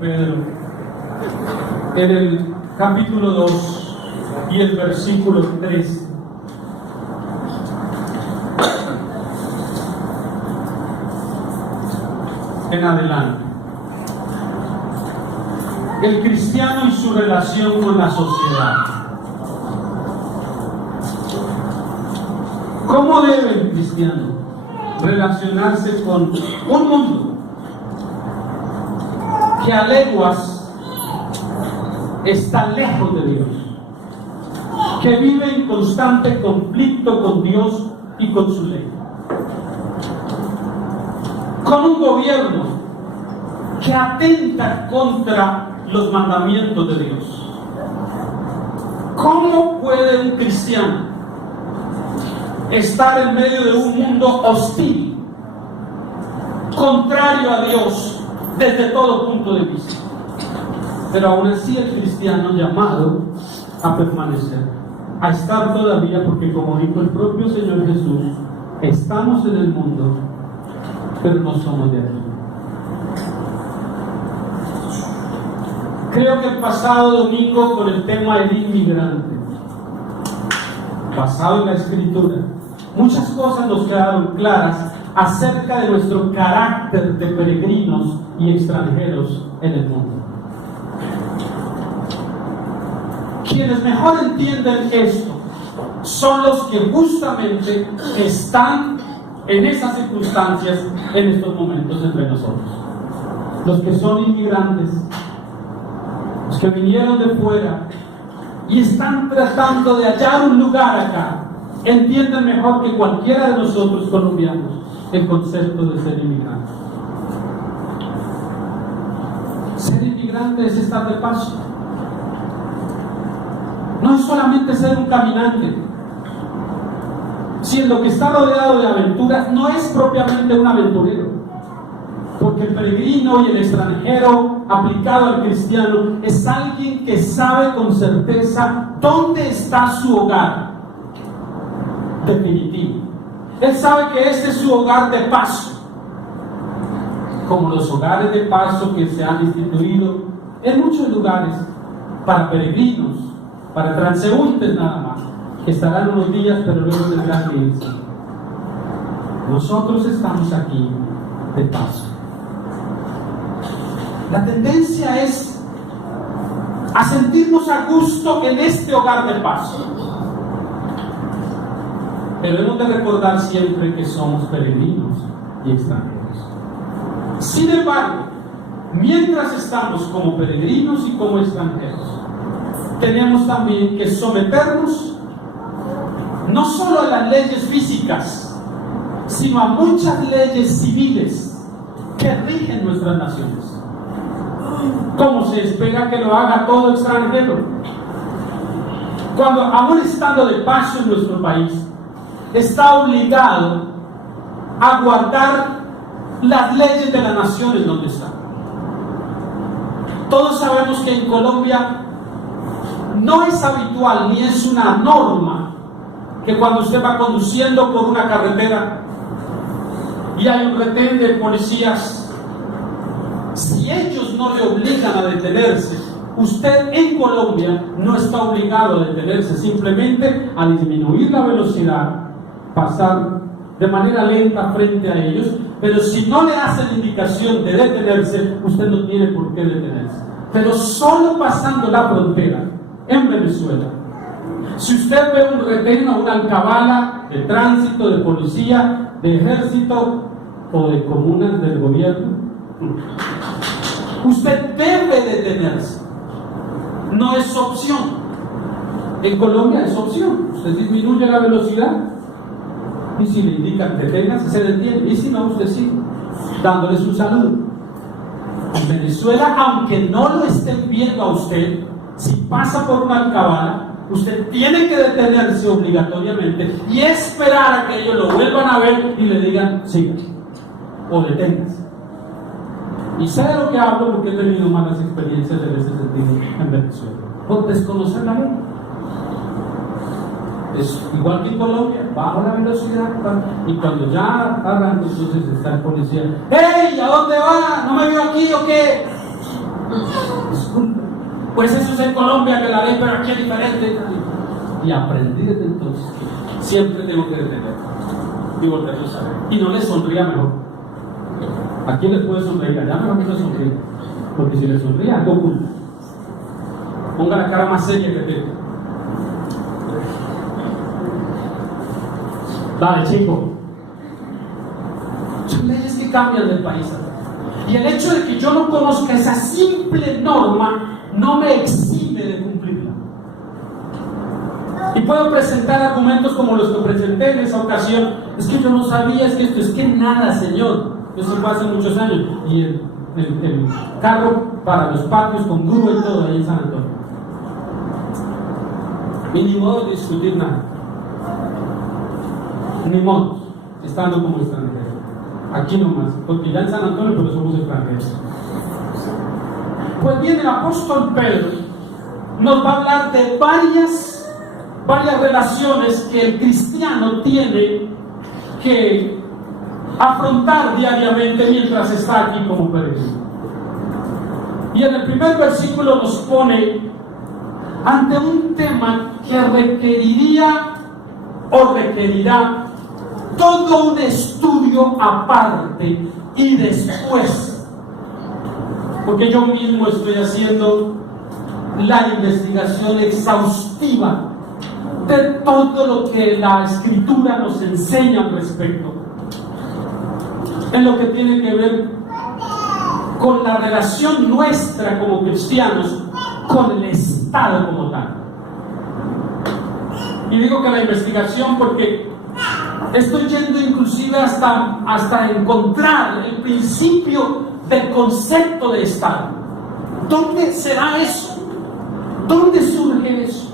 Pedro, en el capítulo 2 y el versículo 3. En adelante. El cristiano y su relación con la sociedad. ¿Cómo debe el cristiano relacionarse con un mundo que a leguas está lejos de Dios, que vive en constante conflicto con Dios y con su ley, con un gobierno que atenta contra los mandamientos de Dios? ¿Cómo puede un cristiano estar en medio de un mundo hostil, contrario a Dios desde todo punto de vista? Pero aún así el cristiano llamado a permanecer, a estar todavía, porque como dijo el propio Señor Jesús, estamos en el mundo, pero no somos de aquí. Creo que el pasado domingo, con el tema del inmigrante, basado en la Escritura, muchas cosas nos quedaron claras acerca de nuestro carácter de peregrinos y extranjeros en el mundo. Quienes mejor entienden esto son los que justamente están en esas circunstancias en estos momentos entre nosotros. Los que son inmigrantes, los que vinieron de fuera y están tratando de hallar un lugar acá, entienden mejor que cualquiera de nosotros colombianos el concepto de ser inmigrante. Ser inmigrante es estar de paso. No es solamente ser un caminante, siendo que está rodeado de aventuras, no es propiamente un aventurero, porque el peregrino y el extranjero aplicado al cristiano es alguien que sabe con certeza dónde está su hogar definitivo. Él sabe que este es su hogar de paso, como los hogares de paso que se han instituido en muchos lugares para peregrinos, para transeúntes nada más, que estarán unos días pero luego tendrán que irse. Nosotros estamos aquí de paso. La tendencia es a sentirnos a gusto en este hogar de paso, pero hemos de recordar siempre que somos peregrinos y extranjeros. Sin embargo, mientras estamos como peregrinos y como extranjeros, tenemos también que someternos no solo a las leyes físicas, sino a muchas leyes civiles que rigen nuestras naciones, como se espera que lo haga todo extranjero. Cuando, aún estando de paso en nuestro país, está obligado a guardar las leyes de la nación en donde está. Todos sabemos que en Colombia no es habitual ni es una norma que cuando usted va conduciendo por una carretera y hay un retén de policías, si ellos no le obligan a detenerse, usted en Colombia no está obligado a detenerse, simplemente a disminuir la velocidad, pasar de manera lenta frente a ellos, pero si no le hacen indicación de detenerse, usted no tiene por qué detenerse. Pero solo pasando la frontera en Venezuela, si usted ve un retén o una alcabala de tránsito, de policía, de ejército o de comunas del gobierno, usted debe detenerse. No es opción. En Colombia es opción. Usted disminuye la velocidad y si le indican deténgase, se detiene, y si no, usted sigue dándole su saludo. En Venezuela, aunque no lo estén viendo a usted, si pasa por una alcabala, usted tiene que detenerse obligatoriamente y esperar a que ellos lo vuelvan a ver y le digan siga o deténgase. Y sé de lo que hablo porque he tenido malas experiencias en ese sentido en Venezuela, por desconocer la ley. Es igual que en Colombia, bajo la velocidad, y cuando ya arranca, entonces está el policía: ¡Hey! ¿A dónde va? ¿No me vio aquí o qué? Disculpe. Pues eso es en Colombia que la ley, pero aquí es diferente. Y aprendí desde entonces que siempre tengo que detener y volverlo a saber. Y no le sonría mejor. ¿A quién le puede sonreír? Allá mejor que le sonríe. Porque si le sonríe, algo oculta. Ponga la cara más seria que tenga. Dale, chico. Son leyes que cambian del país. Y el hecho de que yo no conozca esa simple norma no me exime de cumplirla. Y puedo presentar argumentos como los que presenté en esa ocasión. Es que yo no sabía, es que esto, es que nada, Señor. Eso fue hace muchos años. Y el carro para los patios con grúa y todo ahí en San Antonio. Y ni modo de discutir nada. Ni modo, estando como extranjeros. Aquí nomás, porque ya en San Antonio, pero somos extranjeros. Pues bien, el apóstol Pedro nos va a hablar de varias relaciones que el cristiano tiene que afrontar diariamente mientras está aquí como peregrino. Y en el primer versículo nos pone ante un tema que requerirá todo un estudio aparte y después, porque yo mismo estoy haciendo la investigación exhaustiva de todo lo que la Escritura nos enseña al respecto, en lo que tiene que ver con la relación nuestra como cristianos con el Estado como tal. Y digo que la investigación porque estoy yendo inclusive hasta encontrar el principio del concepto de Estado. ¿Dónde será eso? ¿Dónde surge eso?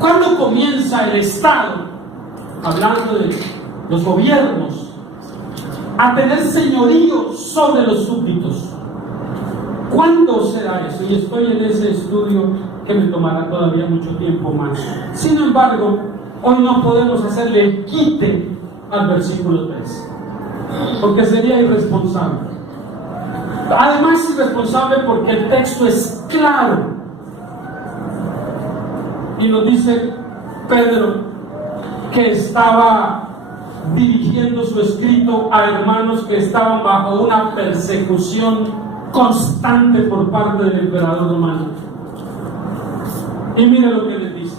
¿Cuándo comienza el Estado, hablando de los gobiernos, a tener señorío sobre los súbditos? ¿Cuándo será eso? Y estoy en ese estudio que me tomará todavía mucho tiempo más. Sin embargo, hoy no podemos hacerle quite al versículo 3, porque sería irresponsable. Además, irresponsable porque el texto es claro. Y nos dice Pedro que estaba dirigiendo su escrito a hermanos que estaban bajo una persecución constante por parte del emperador romano. Y mire lo que les dice: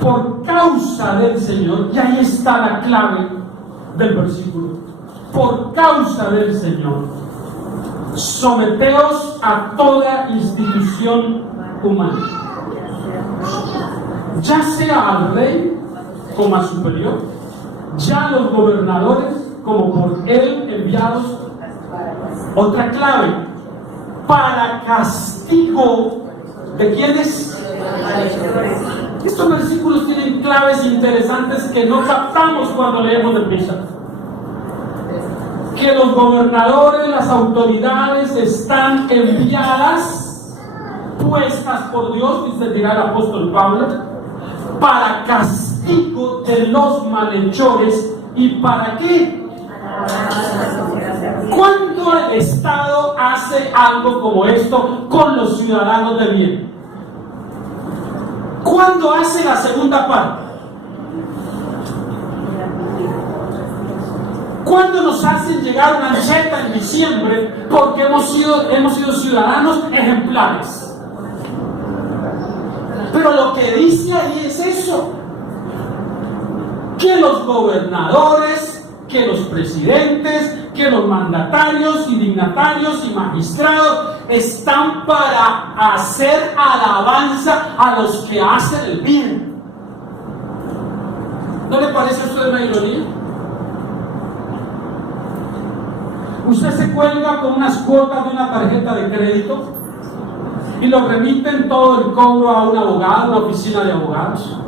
por causa del Señor, y ahí está la clave del versículo, por causa del Señor, someteos a toda institución humana, ya sea al rey como a superior, ya a los gobernadores como por él enviados. Otra clave: para castigo de quienes. Estos versículos tienen claves interesantes que no captamos cuando leemos de prisa. Que los gobernadores, las autoridades están enviadas, puestas por Dios, dice dirá el apóstol Pablo, para castigo de los malhechores. ¿Y para qué? ¿Cuándo el Estado hace algo como esto con los ciudadanos de bien? ¿Cuándo hace la segunda parte? ¿Cuándo nos hacen llegar una ancheta en diciembre porque hemos sido ciudadanos ejemplares? Pero lo que dice ahí es eso: que los gobernadores, que los presidentes, que los mandatarios y dignatarios y magistrados están para hacer alabanza a los que hacen el bien. ¿No le parece a usted una ironía? Usted se cuelga con unas cuotas de una tarjeta de crédito y lo remiten todo el cobro a un abogado, a una oficina de abogados.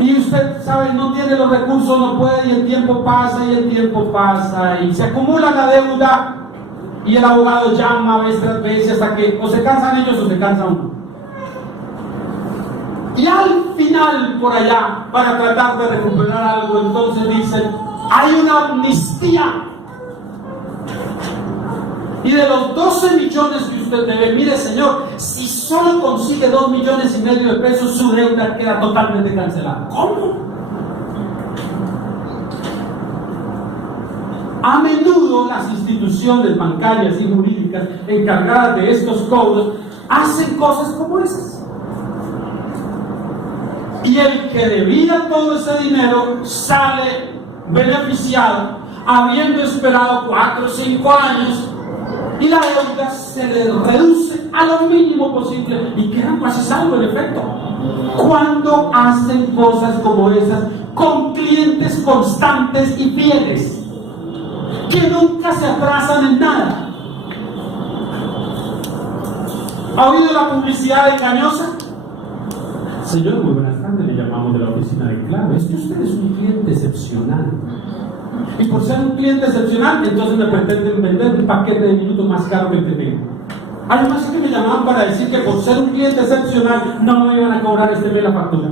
Y usted sabe, no tiene los recursos, no puede, y el tiempo pasa, y se acumula la deuda, y el abogado llama vez tras vez hasta que o se cansan ellos o se cansa uno. Y al final, por allá, para tratar de recuperar algo, entonces dicen: hay una amnistía. Y de los 12 millones que usted debe, mire señor, si solo consigue 2,5 millones de pesos, su deuda queda totalmente cancelada. ¿Cómo? A menudo las instituciones bancarias y jurídicas encargadas de estos cobros hacen cosas como esas. Y el que debía todo ese dinero sale beneficiado, habiendo esperado 4 o 5 años, y la deuda se le reduce a lo mínimo posible y quedan casi salvo el efecto. Cuando hacen cosas como esas con clientes constantes y fieles, que nunca se atrasan en nada. ¿Ha oído la publicidad de Cañosa? Señor, muy buenas tardes, le llamamos de la oficina de Claro. Es que usted es un cliente excepcional. Y por ser un cliente excepcional, entonces me pretenden vender un paquete de minutos más caro que el que tengo. Además es que me llamaban para decir que por ser un cliente excepcional no me iban a cobrar este mes la factura.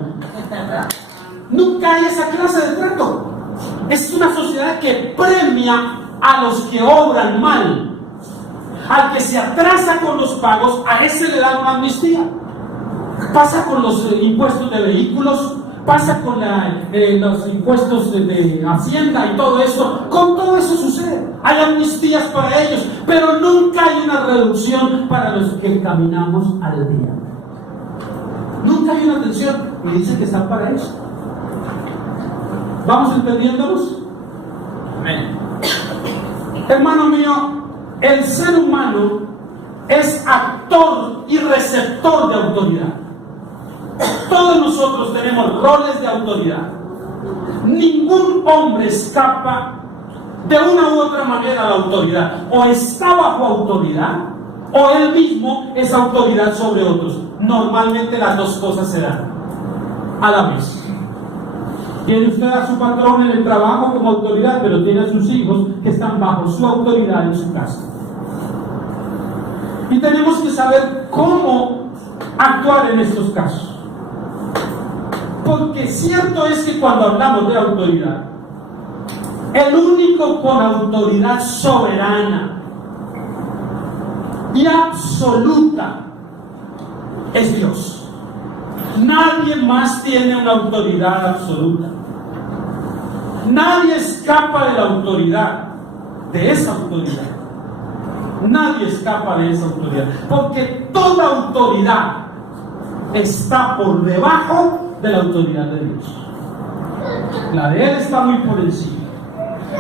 Nunca hay esa clase de trato. Es una sociedad que premia a los que obran mal. Al que se atrasa con los pagos, a ese le dan una amnistía. Pasa con los impuestos de vehículos, pasa con los impuestos de Hacienda y todo eso. Con todo eso sucede. Hay amnistías para ellos, pero nunca hay una reducción para los que caminamos al día. Nunca hay una atención y dice que están para eso. ¿Vamos entendiéndonos? Amén. Hermano mío, el ser humano es actor y receptor de autoridad. Todos nosotros tenemos roles de autoridad. Ningún hombre escapa de una u otra manera a la autoridad. O está bajo autoridad, o él mismo es autoridad sobre otros. Normalmente las dos cosas se dan a la vez. Tiene usted a su patrón en el trabajo como autoridad, pero tiene a sus hijos que están bajo su autoridad en su casa. Y tenemos que saber cómo actuar en estos casos. Porque cierto es que cuando hablamos de autoridad, el único con autoridad soberana y absoluta es Dios. Nadie más tiene una autoridad absoluta. Nadie escapa de la autoridad, de esa autoridad. Nadie escapa de esa autoridad, porque toda autoridad está por debajo de la autoridad de Dios. La de Él está muy por encima.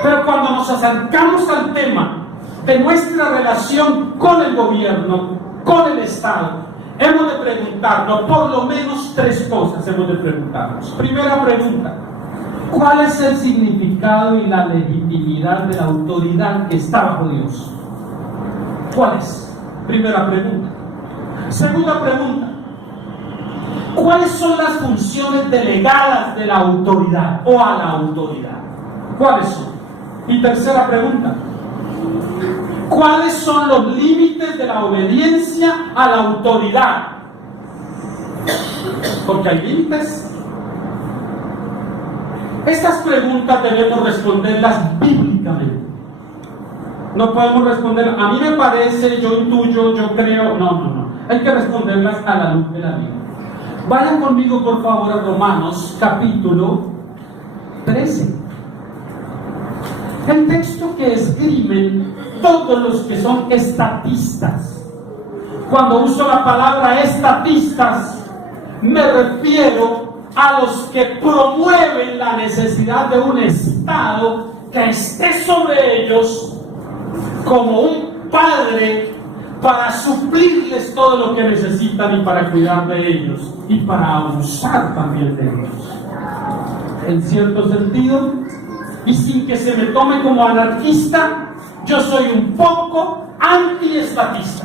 Pero cuando nos acercamos al tema de nuestra relación con el gobierno, con el Estado, hemos de preguntarnos por lo menos 3 cosas. Hemos de preguntarnos. Primera pregunta: ¿cuál es el significado y la legitimidad de la autoridad que está bajo Dios? ¿Cuál es? Primera pregunta. Segunda pregunta: ¿cuáles son las funciones delegadas de la autoridad o a la autoridad? ¿Cuáles son? Y tercera pregunta: ¿cuáles son los límites de la obediencia a la autoridad? Porque hay límites. Estas preguntas debemos responderlas bíblicamente. No podemos responder, a mí me parece, yo intuyo, yo creo. No. Hay que responderlas a la luz de la Biblia. Vayan conmigo por favor a Romanos capítulo 13. El texto que escriben todos los que son estatistas. Cuando uso la palabra estatistas, me refiero a los que promueven la necesidad de un Estado que esté sobre ellos como un padre para suplirles todo lo que necesitan y para cuidar de ellos y para abusar también de ellos. En cierto sentido, y sin que se me tome como anarquista, yo soy un poco antiestatista.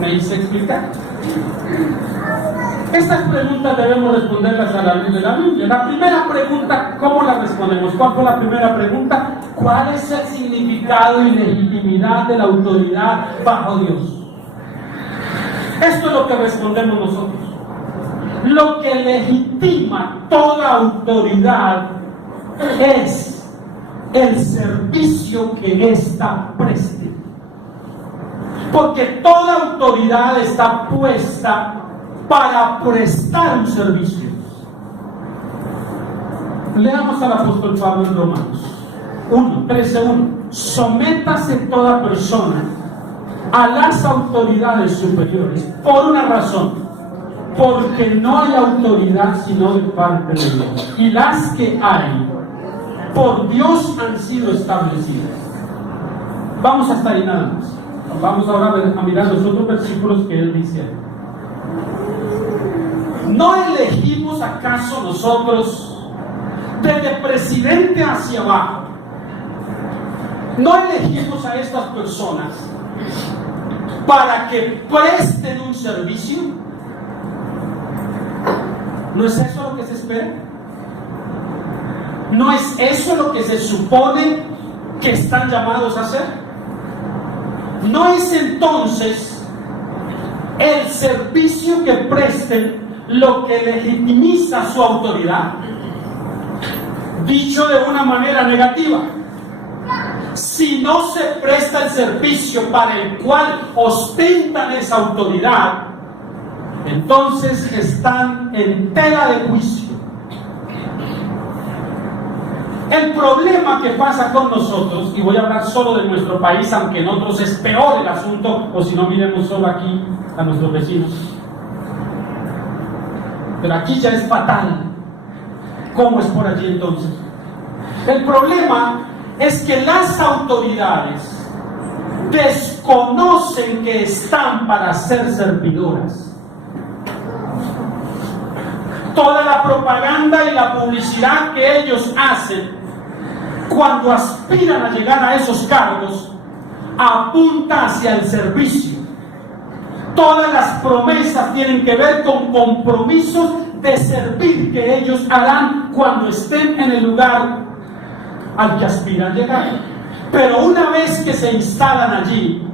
¿Me hice explicar? Estas preguntas debemos responderlas a la luz de la Biblia. La primera pregunta, ¿cómo la respondemos? ¿Cuál fue la primera pregunta? ¿Cuál es el significado y legitimidad de la autoridad bajo Dios? Esto es lo que respondemos nosotros. Lo que legitima toda autoridad es el servicio que ésta preste. Porque toda autoridad está puesta para prestar un servicio. Leamos al apóstol Pablo en Romanos 13:1. Sométase toda persona a las autoridades superiores por una razón, porque no hay autoridad sino de parte de Dios, y las que hay por Dios han sido establecidas. Vamos hasta ahí nada más. Vamos ahora a mirar los otros versículos que él dice. ¿No elegimos acaso nosotros desde presidente hacia abajo? ¿No elegimos a estas personas para que presten un servicio? ¿No es eso lo que se espera? ¿No es eso lo que se supone que están llamados a hacer? ¿No es entonces el servicio que presten lo que legitimiza su autoridad? Dicho de una manera negativa, si no se presta el servicio para el cual ostentan esa autoridad, entonces están en tela de juicio. El problema que pasa con nosotros, y voy a hablar solo de nuestro país, aunque en otros es peor el asunto, o si no, miremos solo aquí a nuestros vecinos. Pero aquí ya es fatal. ¿Cómo es por allí entonces? El problema es que las autoridades desconocen que están para ser servidoras. Toda la propaganda y la publicidad que ellos hacen cuando aspiran a llegar a esos cargos apunta hacia el servicio. Todas las promesas tienen que ver con compromisos de servir que ellos harán cuando estén en el lugar al que aspiran llegar. Pero una vez que se instalan allí,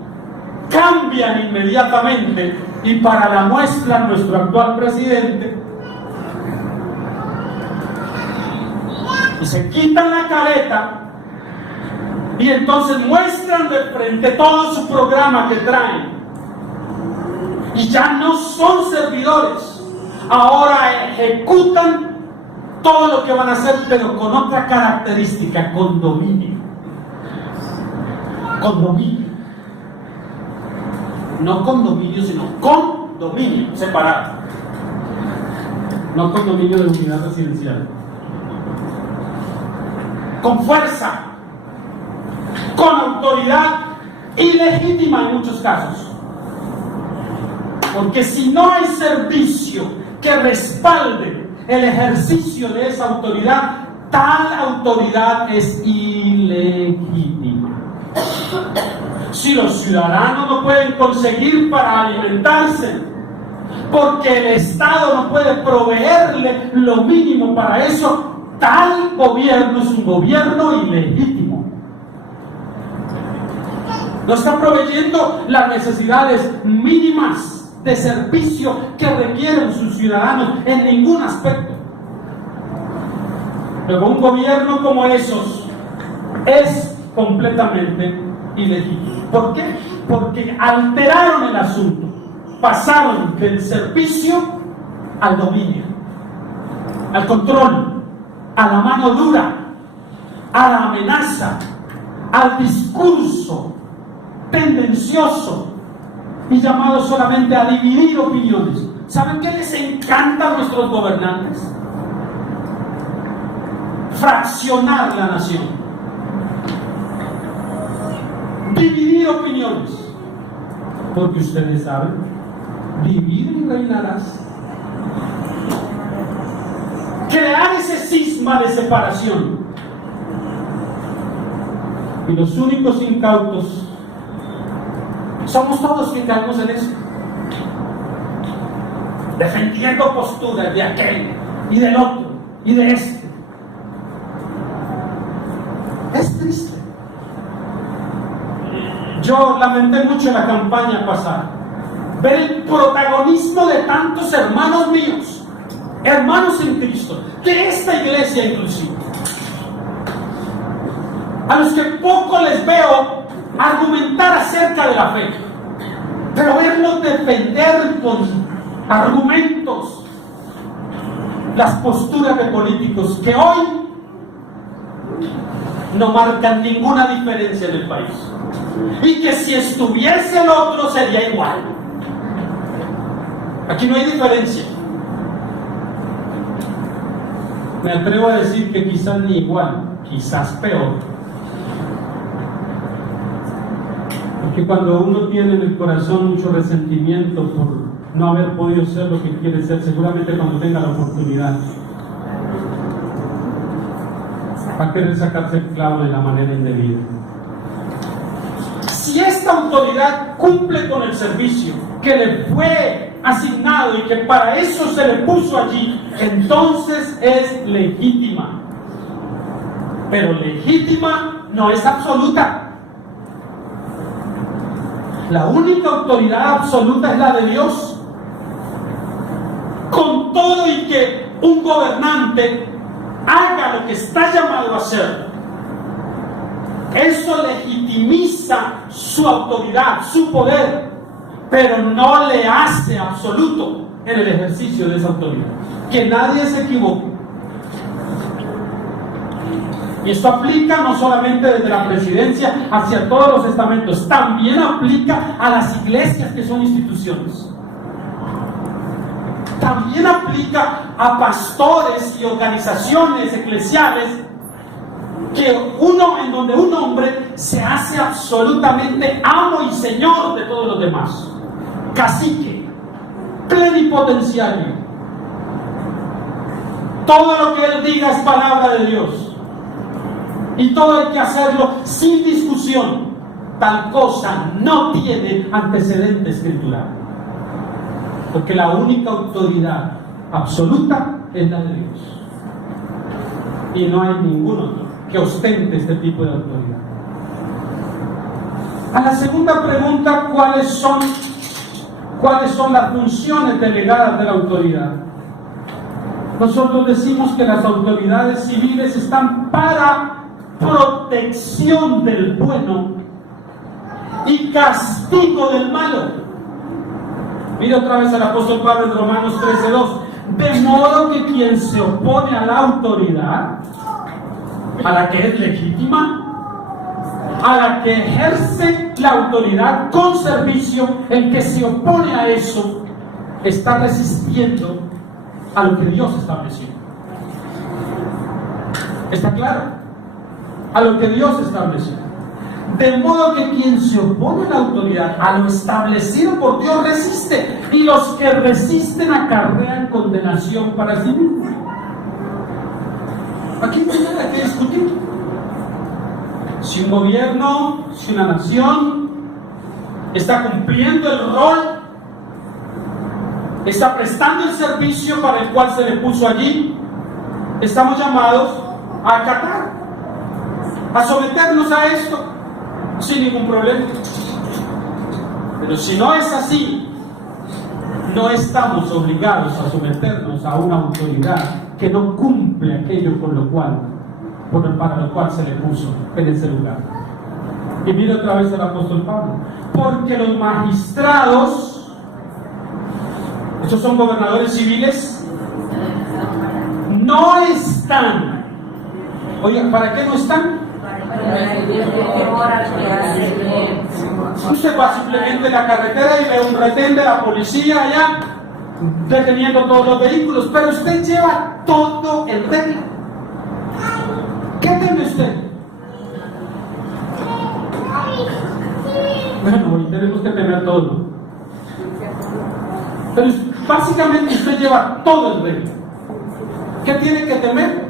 cambian inmediatamente, y para la muestra nuestro actual presidente, y se quitan la careta y entonces muestran de frente todo su programa que traen, y ya no son servidores, ahora ejecutan todo lo que van a hacer, pero con otra característica: con dominio. Con dominio. No con dominio, sino con dominio, separado. No con dominio de unidad residencial. Con fuerza, con autoridad ilegítima en muchos casos. Porque si no hay servicio que respalde el ejercicio de esa autoridad, tal autoridad es ilegítima. Si los ciudadanos no pueden conseguir para alimentarse, porque el Estado no puede proveerle lo mínimo para eso, tal gobierno es un gobierno ilegítimo. No está proveyendo las necesidades mínimas de servicio que requieren sus ciudadanos en ningún aspecto. Pero un gobierno como esos es completamente ilegítimo. ¿Por qué? Porque alteraron el asunto, pasaron del servicio al dominio, al control, a la mano dura, a la amenaza, al discurso tendencioso y llamado solamente a dividir opiniones. ¿Saben qué les encanta a nuestros gobernantes? Fraccionar la nación, dividir opiniones, porque ustedes saben, divide y reinarás. Crear ese cisma de separación. Y los únicos incautos somos todos que caemos en eso, defendiendo posturas de aquel y del otro y de este. Es triste. Yo lamenté mucho en la campaña pasada ver el protagonismo de tantos hermanos míos, hermanos en Cristo, de esta iglesia inclusive, a los que poco les veo argumentar acerca de la fe. Pero verlos defender con argumentos las posturas de políticos que hoy no marcan ninguna diferencia en el país, y que si estuviese el otro sería igual. Aquí no hay diferencia. Me atrevo a decir que quizás ni igual, quizás peor. Porque cuando uno tiene en el corazón mucho resentimiento por no haber podido ser lo que quiere ser, seguramente cuando tenga la oportunidad va a querer sacarse el clavo de la manera indebida. Si esta autoridad cumple con el servicio que le fue asignado y que para eso se le puso allí, entonces es legítima. Pero legítima no es absoluta. La única autoridad absoluta es la de Dios. Con todo y que un gobernante haga lo que está llamado a hacer, eso legitimiza su autoridad, su poder, pero no le hace absoluto en el ejercicio de esa autoridad. Que nadie se equivoque. Y esto aplica no solamente desde la presidencia hacia todos los estamentos, también aplica a las iglesias, que son instituciones. También aplica a pastores y organizaciones eclesiales, en donde un hombre se hace absolutamente amo y señor de todos los demás, cacique, plenipotenciario. Todo lo que él diga es palabra de Dios, y todo hay que hacerlo sin discusión. Tal cosa no tiene antecedente escritural, porque la única autoridad absoluta es la de Dios, y no hay ningún otro que ostente este tipo de autoridad. A la segunda pregunta, ¿cuáles son las funciones delegadas de la autoridad? Nosotros decimos que las autoridades civiles están para protección del bueno y castigo del malo. Mira otra vez al apóstol Pablo en Romanos 13:2. De modo que quien se opone a la autoridad, a la que es legítima, a la que ejerce la autoridad con servicio, el que se opone a eso está resistiendo a lo que Dios estableció. ¿Está claro? A lo que Dios estableció. De modo que quien se opone a la autoridad, a lo establecido por Dios, resiste, y los que resisten acarrean condenación para sí mismos. Aquí no hay nada que discutir. Si un gobierno, si una nación está cumpliendo el rol, está prestando el servicio para el cual se le puso allí, estamos llamados a acatar, a someternos a esto sin ningún problema. Pero si no es así, no estamos obligados a someternos a una autoridad que no cumple aquello para lo cual se le puso en ese lugar. Y mire otra vez el apóstol Pablo. Porque los magistrados, estos son gobernadores civiles, no están. Oiga, ¿para qué no están? Usted va simplemente en la carretera y ve un retén de la policía allá deteniendo todos los vehículos, pero usted lleva todo en regla. ¿Qué teme usted? Bueno, hoy tenemos que temer todo, ¿no? Pero básicamente usted lleva todo en regla. ¿Qué tiene que temer?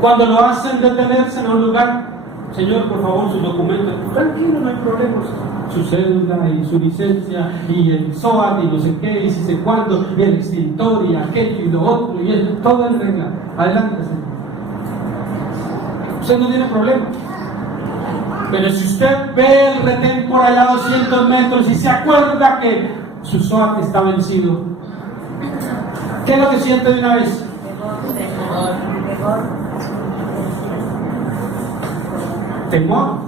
Cuando lo hacen detenerse en un lugar, señor, por favor, sus documentos. Tranquilo, no hay problemas. Su cédula y su licencia y el SOAT y no sé qué y si sé cuándo y el extintor y aquello y lo otro y todo en regla. Adelante, señor. Usted no tiene problema. Pero si usted ve el retén por allá a 200 metros y se acuerda que su SOAT está vencido, ¿qué es lo que siente de una vez? Temor.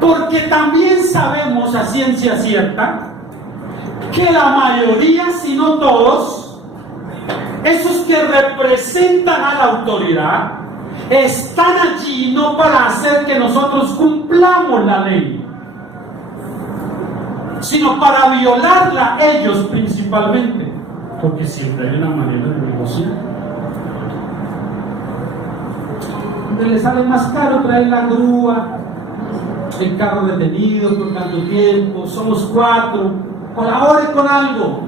Porque también sabemos a ciencia cierta que la mayoría, si no todos, esos que representan a la autoridad, están allí no para hacer que nosotros cumplamos la ley, sino para violarla ellos principalmente, porque siempre hay una manera de negociar. Les sale más caro traer la grúa, el carro detenido por tanto tiempo, somos 4, colaboren con algo.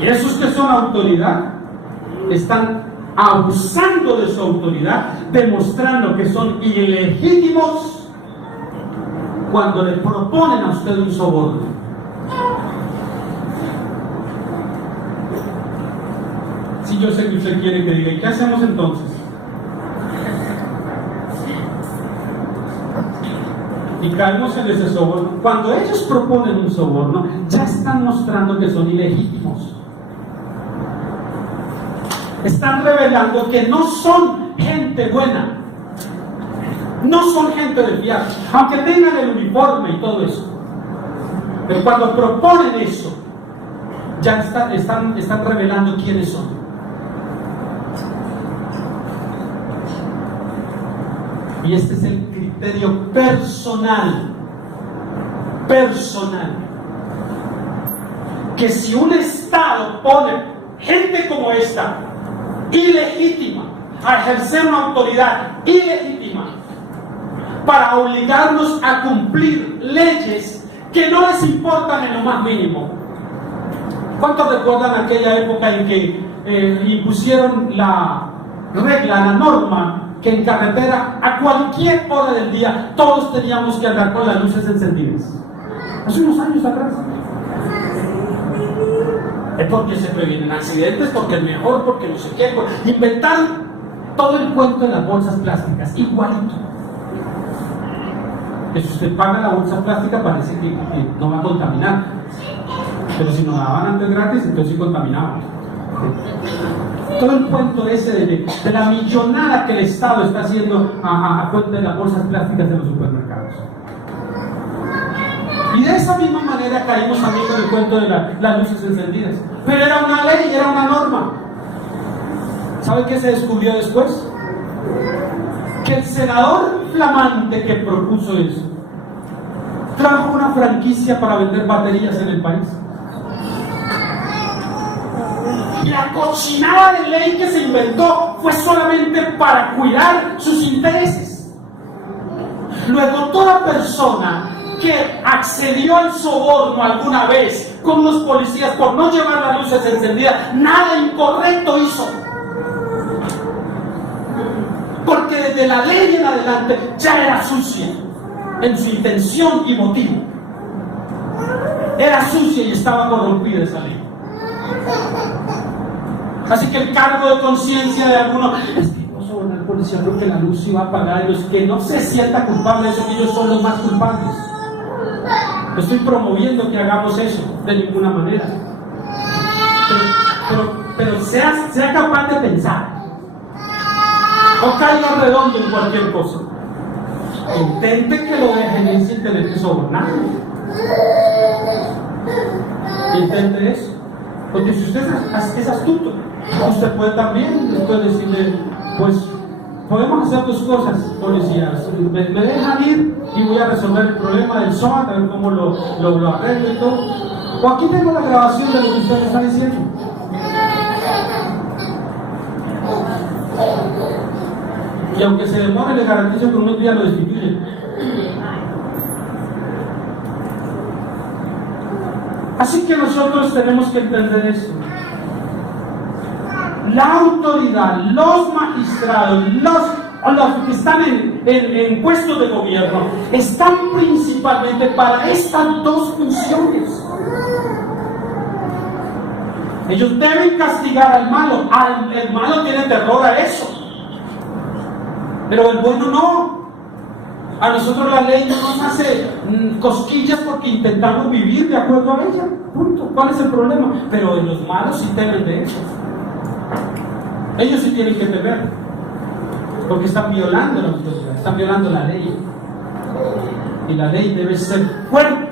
Y esos que son autoridad están abusando de su autoridad, demostrando que son ilegítimos cuando le proponen a usted un soborno. Si yo sé que usted quiere que diga, ¿y qué hacemos entonces? Y caemos en ese soborno. Cuando ellos proponen un soborno, ya están mostrando que son ilegítimos. Están revelando que no son gente buena, no son gente de fiar, aunque tengan el uniforme y todo eso. Pero cuando proponen eso, ya están revelando quiénes son. Y este es el criterio personal, que si un Estado pone gente como esta, ilegítima, a ejercer una autoridad ilegítima, para obligarnos a cumplir leyes que no les importan en lo más mínimo. ¿Cuántos recuerdan aquella época en que impusieron la regla, la norma, que en carretera a cualquier hora del día todos teníamos que andar con las luces encendidas? Hace unos años atrás. Es porque se previenen accidentes, porque es mejor, porque no sé qué. Inventaron todo el cuento de las bolsas plásticas, igualito. Que si usted paga la bolsa plástica parece que no va a contaminar. Pero si nos daban antes gratis, entonces sí contaminaban. Todo el cuento ese de la millonada que el Estado está haciendo a cuenta de las bolsas plásticas de los supermercados. Y de esa misma manera caímos también con el cuento de las luces encendidas. Pero era una ley, era una norma. ¿Sabe qué se descubrió después? Que el senador flamante que propuso eso trajo una franquicia para vender baterías en el país. Y la cochinada de ley que se inventó fue solamente para cuidar sus intereses. Luego, toda persona que accedió al soborno alguna vez con los policías por no llevar las luces encendidas, nada incorrecto hizo. Porque desde la ley en adelante ya era sucia en su intención y motivo. Era sucia y estaba corrompida esa ley. Así que el cargo de conciencia de algunos es que no sobornar al policía porque la luz se iba a apagar, y los que no se sientan culpables son ellos, son los más culpables. No estoy promoviendo que hagamos eso de ninguna manera, pero sea capaz de pensar, o caiga redondo en cualquier cosa. Intente que lo dejen ir sin tener que sobornar. Intente eso, porque si usted es astuto, usted puede también después decirle, pues podemos hacer dos cosas, policías, me dejan ir y voy a resolver el problema del SOAT, a ver cómo lo arreglo y todo, o aquí tengo la grabación de lo que usted me está diciendo. Y aunque se demore, le garantizo que unos días lo destituyen. Así que nosotros tenemos que entender esto. La autoridad, los magistrados, los que están en puestos de gobierno, están principalmente para estas dos funciones. Ellos deben castigar al malo. El malo tiene terror a eso, pero el bueno no. A nosotros la ley no nos hace cosquillas porque intentamos vivir de acuerdo a ella. Punto. ¿Cuál es el problema? Pero los malos sí temen de eso. Ellos sí tienen que temer, porque están violando la autoridad, están violando la ley. y la ley debe ser fuerte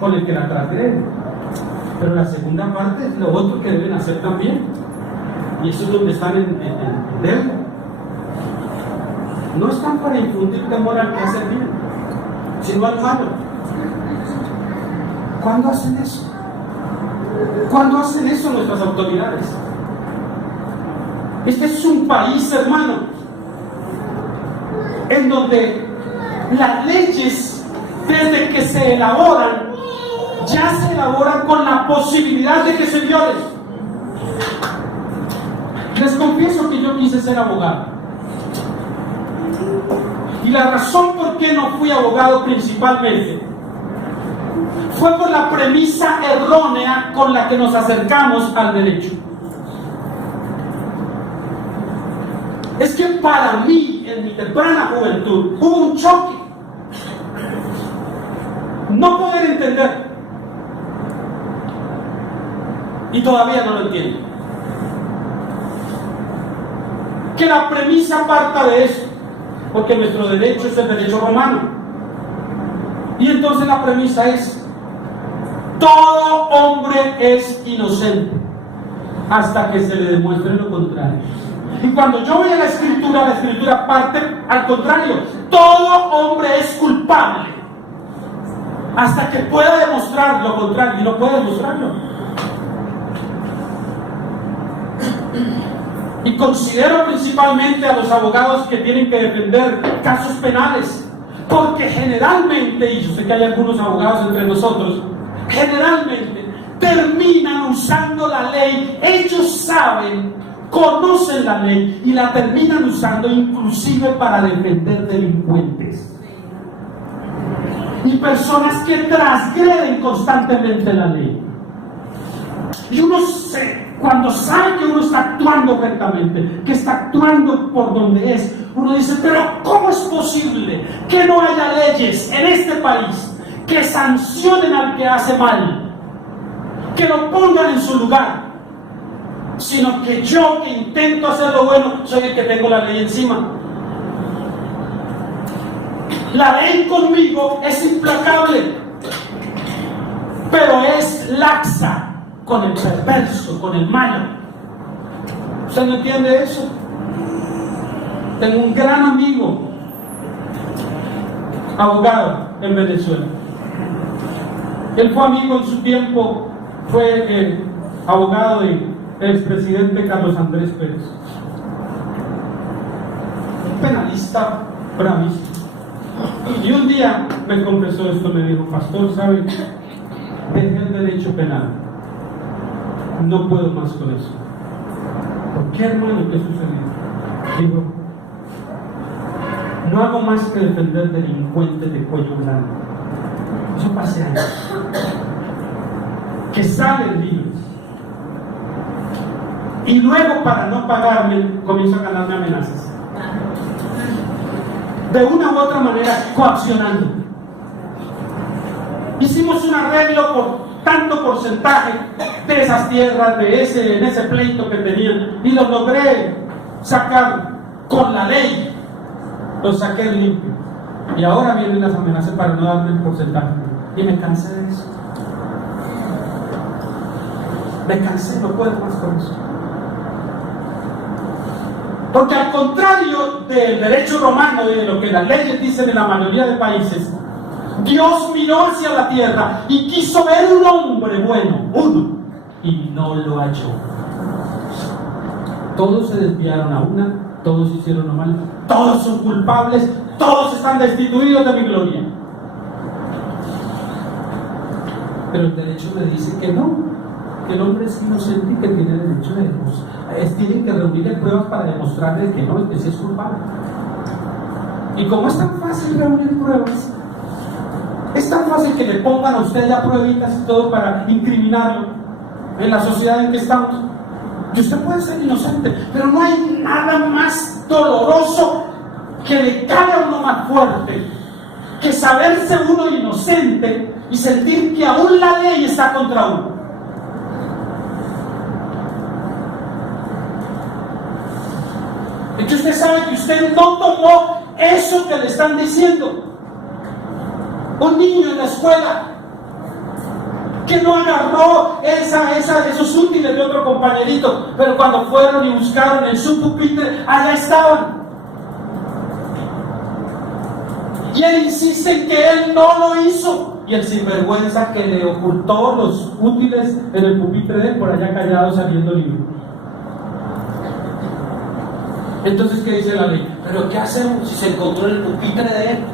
con el que la transgrede. Pero la segunda parte es lo otro que deben hacer también, y eso es donde están en deuda. No están para infundir temor al que hace el bien, sino al malo. ¿Cuándo hacen eso? ¿Cuándo hacen eso nuestras autoridades? Este es un país, hermano, en donde las leyes, desde que se elaboran, ya se elaboran con la posibilidad de que se violen. Les confieso que yo quise ser abogado. Y la razón por qué no fui abogado principalmente fue por la premisa errónea con la que nos acercamos al derecho. Es que para mí, en mi temprana juventud, hubo un choque. No poder entender. Y todavía no lo entiendo. Que la premisa parta de eso, porque nuestro derecho es el derecho romano. Y entonces la premisa es: todo hombre es inocente hasta que se le demuestre lo contrario. Y cuando yo voy a la escritura parte al contrario: todo hombre es culpable hasta que pueda demostrar lo contrario, y no puede demostrarlo. Y considero principalmente a los abogados que tienen que defender casos penales, porque generalmente, y yo sé que hay algunos abogados entre nosotros, generalmente terminan usando la ley. Ellos saben, conocen la ley y la terminan usando inclusive para defender delincuentes y personas que transgreden constantemente la ley. Y uno cuando sabe que uno está actuando correctamente, que está actuando por donde es, uno dice: pero ¿cómo es posible que no haya leyes en este país que sancionen al que hace mal, que lo pongan en su lugar, sino que yo, que intento hacer lo bueno, soy el que tengo la ley encima? La ley conmigo es implacable, pero es laxa con el perverso, con el malo. ¿Usted no entiende eso? Tengo un gran amigo, abogado en Venezuela. Él fue amigo en su tiempo, fue abogado del expresidente Carlos Andrés Pérez. Un penalista bravísimo. Y un día me confesó esto, me dijo: pastor, ¿sabe? Dejé el derecho penal. No puedo más con eso. ¿Por qué, hermano? ¿Qué sucedió? Digo: no hago más que defender delincuentes de cuello blanco. Eso pasé años. Que salen libres. Y luego, para no pagarme, comienzo a ganarme amenazas. De una u otra manera, coaccionando. Hicimos un arreglo por tanto porcentaje de esas tierras, en ese pleito que tenían, y los logré sacar con la ley. Los saqué limpio. Y ahora vienen las amenazas para no darme el porcentaje. Y me cansé de eso. Me cansé, no puedo más con eso. Porque al contrario del derecho romano y de lo que las leyes dicen en la mayoría de países, Dios miró hacia la tierra y quiso ver un hombre bueno, uno, y no lo halló. Todos se desviaron a una, todos hicieron lo malo, todos son culpables, todos están destituidos de mi gloria. Pero el derecho me dice que no, que el hombre es inocente y que tiene derecho de Dios. Tienen que reunir pruebas para demostrarle que no, que sí es culpable. Y como es tan fácil reunir pruebas, es tan fácil que le pongan a usted ya pruebitas y todo para incriminarlo en la sociedad en que estamos. Y usted puede ser inocente, pero no hay nada más doloroso que le cae a uno más fuerte que saberse uno inocente y sentir que aún la ley está contra uno. Es que usted sabe que usted no tomó eso que le están diciendo. Un niño en la escuela que no agarró esos útiles de otro compañerito, pero cuando fueron y buscaron en su pupitre, allá estaban. Y él insiste en que él no lo hizo. Y el sinvergüenza que le ocultó los útiles en el pupitre de él, por allá callado sabiendo libros. Entonces, ¿qué dice la ley? ¿Pero qué hacemos si se encontró en el pupitre de él?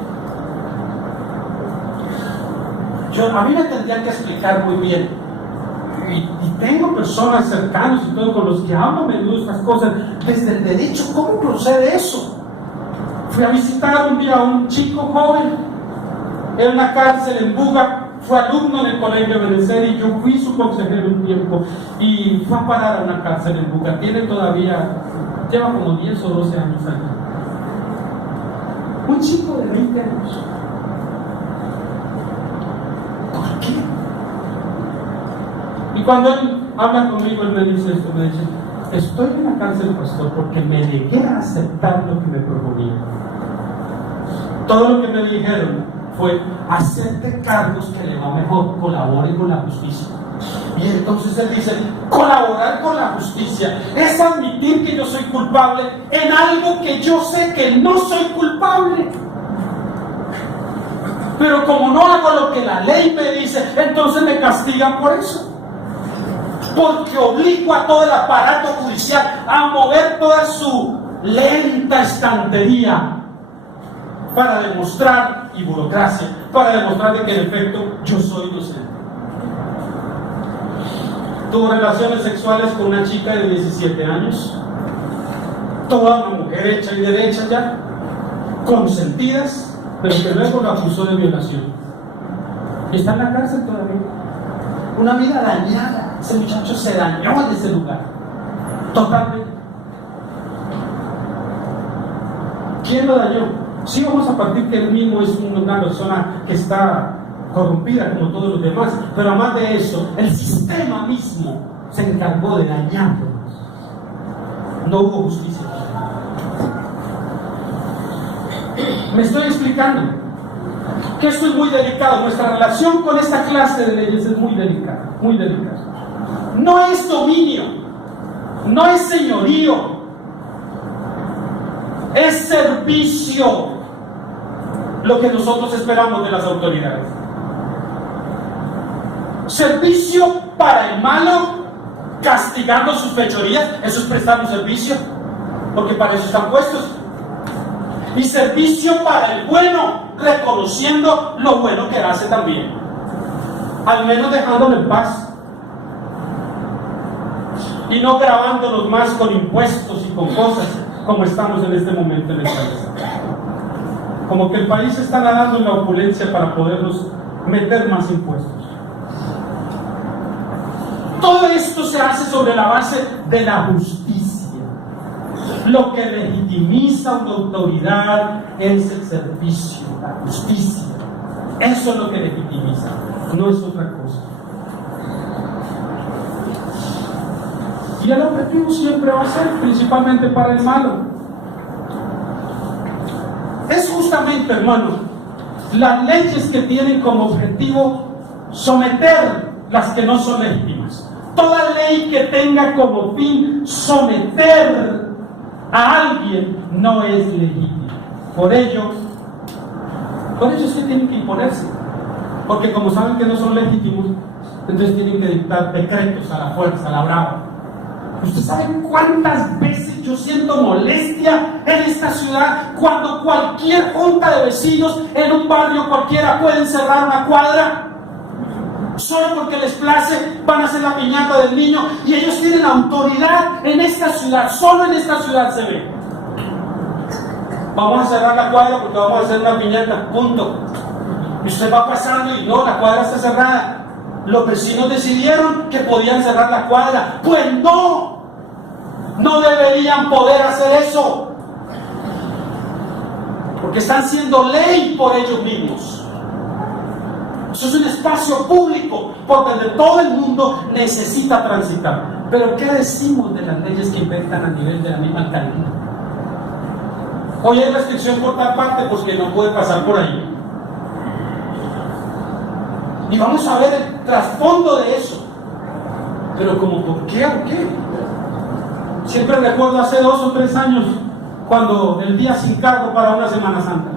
A mí me tendrían que explicar muy bien. Y tengo personas cercanas y todo con los que hablo a menudo estas cosas. Desde el derecho, ¿cómo procede eso? Fui a visitar un día a un chico joven en una cárcel en Buga. Fue alumno en el colegio de Benecer y yo fui su consejero un tiempo. Y fue a parar a una cárcel en Buga. Lleva como 10 o 12 años allí. Un chico de 20 años. ¿Por qué? Y cuando él habla conmigo, él me dice esto, me dice: estoy en la cárcel, pastor, porque me negué a aceptar lo que me proponían. Todo lo que me dijeron fue: acepte cargos que le va mejor, colabore con la justicia. Y entonces él dice: colaborar con la justicia es admitir que yo soy culpable en algo que yo sé que no soy culpable. Pero como no hago lo que la ley me dice, entonces me castigan por eso. Porque obligo a todo el aparato judicial a mover toda su lenta estantería para demostrar, y burocracia, para demostrar de que en efecto yo soy inocente. Tuvo relaciones sexuales con una chica de 17 años, toda una mujer hecha y derecha ya, consentidas, pero que luego lo acusó de violación. Está en la cárcel todavía. Una vida dañada. Ese muchacho se dañó en ese lugar. Totalmente. ¿Quién lo dañó? Sí, vamos a partir que él mismo es una persona que está corrompida como todos los demás, pero además de eso, el sistema mismo se encargó de dañarlo. No hubo justicia. Me estoy explicando que esto es muy delicado. Nuestra relación con esta clase de leyes es muy delicada, muy delicada. No es dominio, no es señorío, es servicio lo que nosotros esperamos de las autoridades. Servicio para el malo, castigando sus fechorías, eso es prestar un servicio, porque para eso están puestos. Y servicio para el bueno, reconociendo lo bueno que hace también, al menos dejándolo en paz y no grabándonos más con impuestos y con cosas como estamos en este momento en esta mesa. Como que el país está nadando en la opulencia para podernos meter más impuestos. Todo esto se hace sobre la base de la justicia. Lo que legitimiza una autoridad es el servicio, la justicia. Eso es lo que legitimiza, no es otra cosa. Y el objetivo siempre va a ser principalmente para el malo. Es justamente, hermano, las leyes que tienen como objetivo someter las que no son legítimas. Toda ley que tenga como fin someter a alguien no es legítimo. Por ello es que tienen que imponerse, porque como saben que no son legítimos, entonces tienen que dictar decretos a la fuerza, a la brava. ¿Usted sabe cuántas veces yo siento molestia en esta ciudad cuando cualquier junta de vecinos en un barrio cualquiera pueden cerrar una cuadra? Solo porque les place van a hacer la piñata del niño, y ellos tienen autoridad en esta ciudad. Solo en esta ciudad se ve: vamos a cerrar la cuadra porque vamos a hacer una piñata, punto. Y usted va pasando y no, la cuadra está cerrada. Los vecinos decidieron que podían cerrar la cuadra. Pues no deberían poder hacer eso, porque están siendo ley por ellos mismos. Eso es un espacio público por donde todo el mundo necesita transitar. Pero ¿qué decimos de las leyes que inventan a nivel de la misma alcaldía? Hoy hay restricción por tal parte porque no puede pasar por ahí. Y vamos a ver el trasfondo de eso. Pero como, ¿por qué o qué? Siempre recuerdo hace 2 o 3 años, cuando el día sin cargo para una Semana Santa.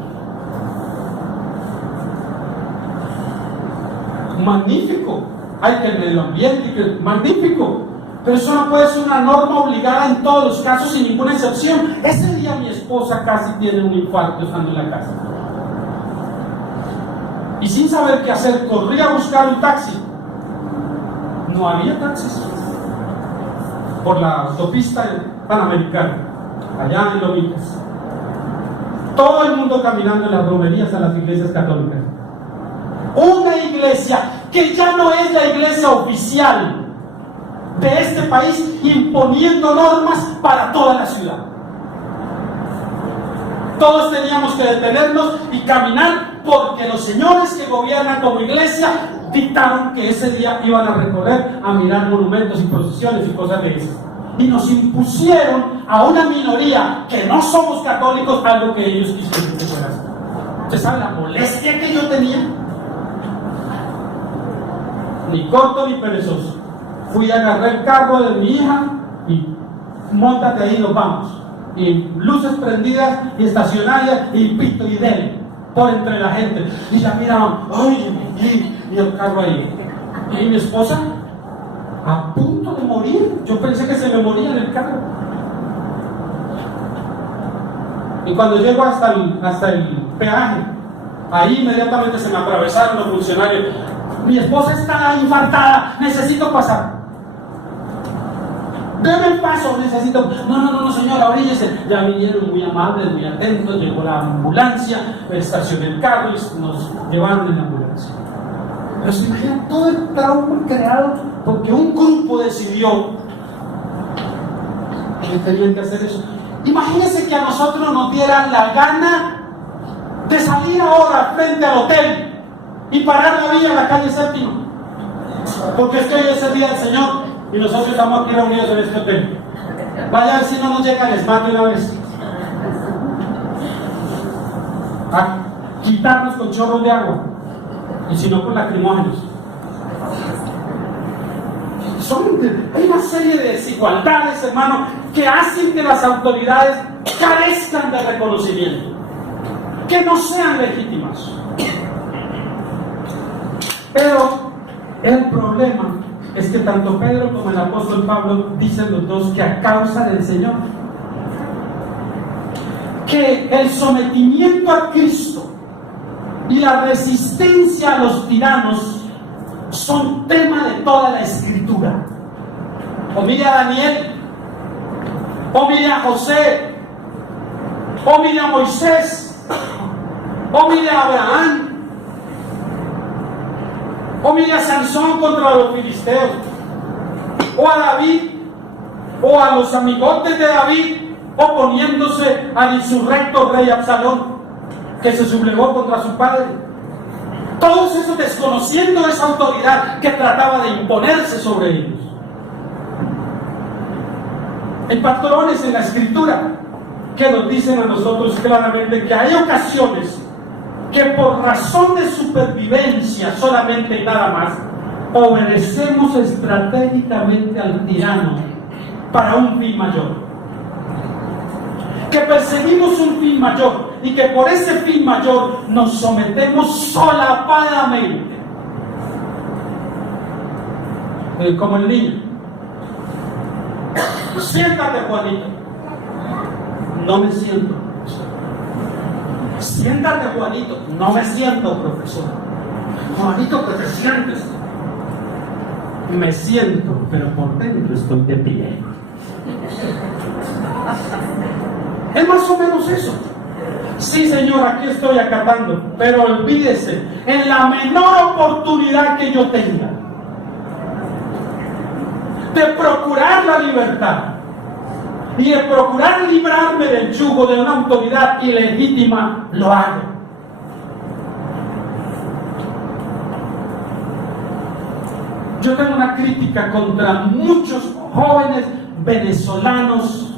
Magnífico. Hay que el medio ambiente, magnífico. Pero eso no puede ser una norma obligada en todos los casos, sin ninguna excepción. Ese día mi esposa casi tiene un infarto estando en la casa. Y sin saber qué hacer, corrí a buscar un taxi. No había taxis. Por la autopista panamericana, allá en Lomitas. Todo el mundo caminando en las romerías a las iglesias católicas. Una iglesia que ya no es la iglesia oficial de este país, imponiendo normas para toda la ciudad. Todos teníamos que detenernos y caminar, porque los señores que gobiernan como iglesia dictaron que ese día iban a recorrer a mirar monumentos y procesiones y cosas de esas. Y nos impusieron a una minoría que no somos católicos algo que ellos quisieron que fuera así. ¿Usted sabe la molestia que yo tenía? Ni corto ni perezoso. Fui a agarrar el carro de mi hija y móntate ahí, nos vamos. Y luces prendidas y estacionarias y pito y del por entre la gente. Y ya miraban, ¡ay! Y el carro ahí. Y mi esposa a punto de morir. Yo pensé que se me moría en el carro. Y cuando llego hasta el peaje, ahí inmediatamente se me atravesaron los funcionarios. Mi esposa está infartada, necesito pasar. Deme el paso, necesito. No, señora, oríllese. Ya vinieron muy amables, muy atentos, llegó la ambulancia, estacioné el carro y nos llevaron en la ambulancia. Pero se imagina todo el trauma creado porque un grupo decidió que tenían que hacer eso. Imagínense que a nosotros nos dieran la gana de salir ahora frente al hotel y parar la vía en la calle Séptima, porque es que hoy es el día del Señor y nosotros estamos aquí reunidos en este hotel. Vaya a ver si no nos llega el esmalte una vez a quitarnos con chorros de agua, y si no con lacrimógenos. Hay una serie de desigualdades, hermano, que hacen que las autoridades carezcan de reconocimiento, que no sean legítimas. Pero el problema es que tanto Pedro como el apóstol Pablo dicen los dos que a causa del Señor, que el sometimiento a Cristo y la resistencia a los tiranos son tema de toda la Escritura. O mire a Daniel, o mire a José, o mire a Moisés, o mire a Abraham, o mire a Sansón contra los filisteos, o a David, o a los amigotes de David, oponiéndose al insurrecto rey Absalón, que se sublevó contra su padre. Todos esos desconociendo esa autoridad que trataba de imponerse sobre ellos. Hay patrones en la Escritura que nos dicen a nosotros claramente que hay ocasiones que por razón de supervivencia solamente y nada más obedecemos estratégicamente al tirano para un fin mayor, que perseguimos un fin mayor y que por ese fin mayor nos sometemos solapadamente, como el niño. Siéntate, Juanito. No me siento. Siéntate, Juanito. No me siento, profesor. Juanito, que te sientes. Me siento, pero por dentro estoy de pie. Es más o menos eso. Sí, Señor, aquí estoy acatando, pero olvídese, en la menor oportunidad que yo tenga de procurar la libertad y de procurar librarme del yugo de una autoridad ilegítima, lo hago. Yo tengo una crítica contra muchos jóvenes venezolanos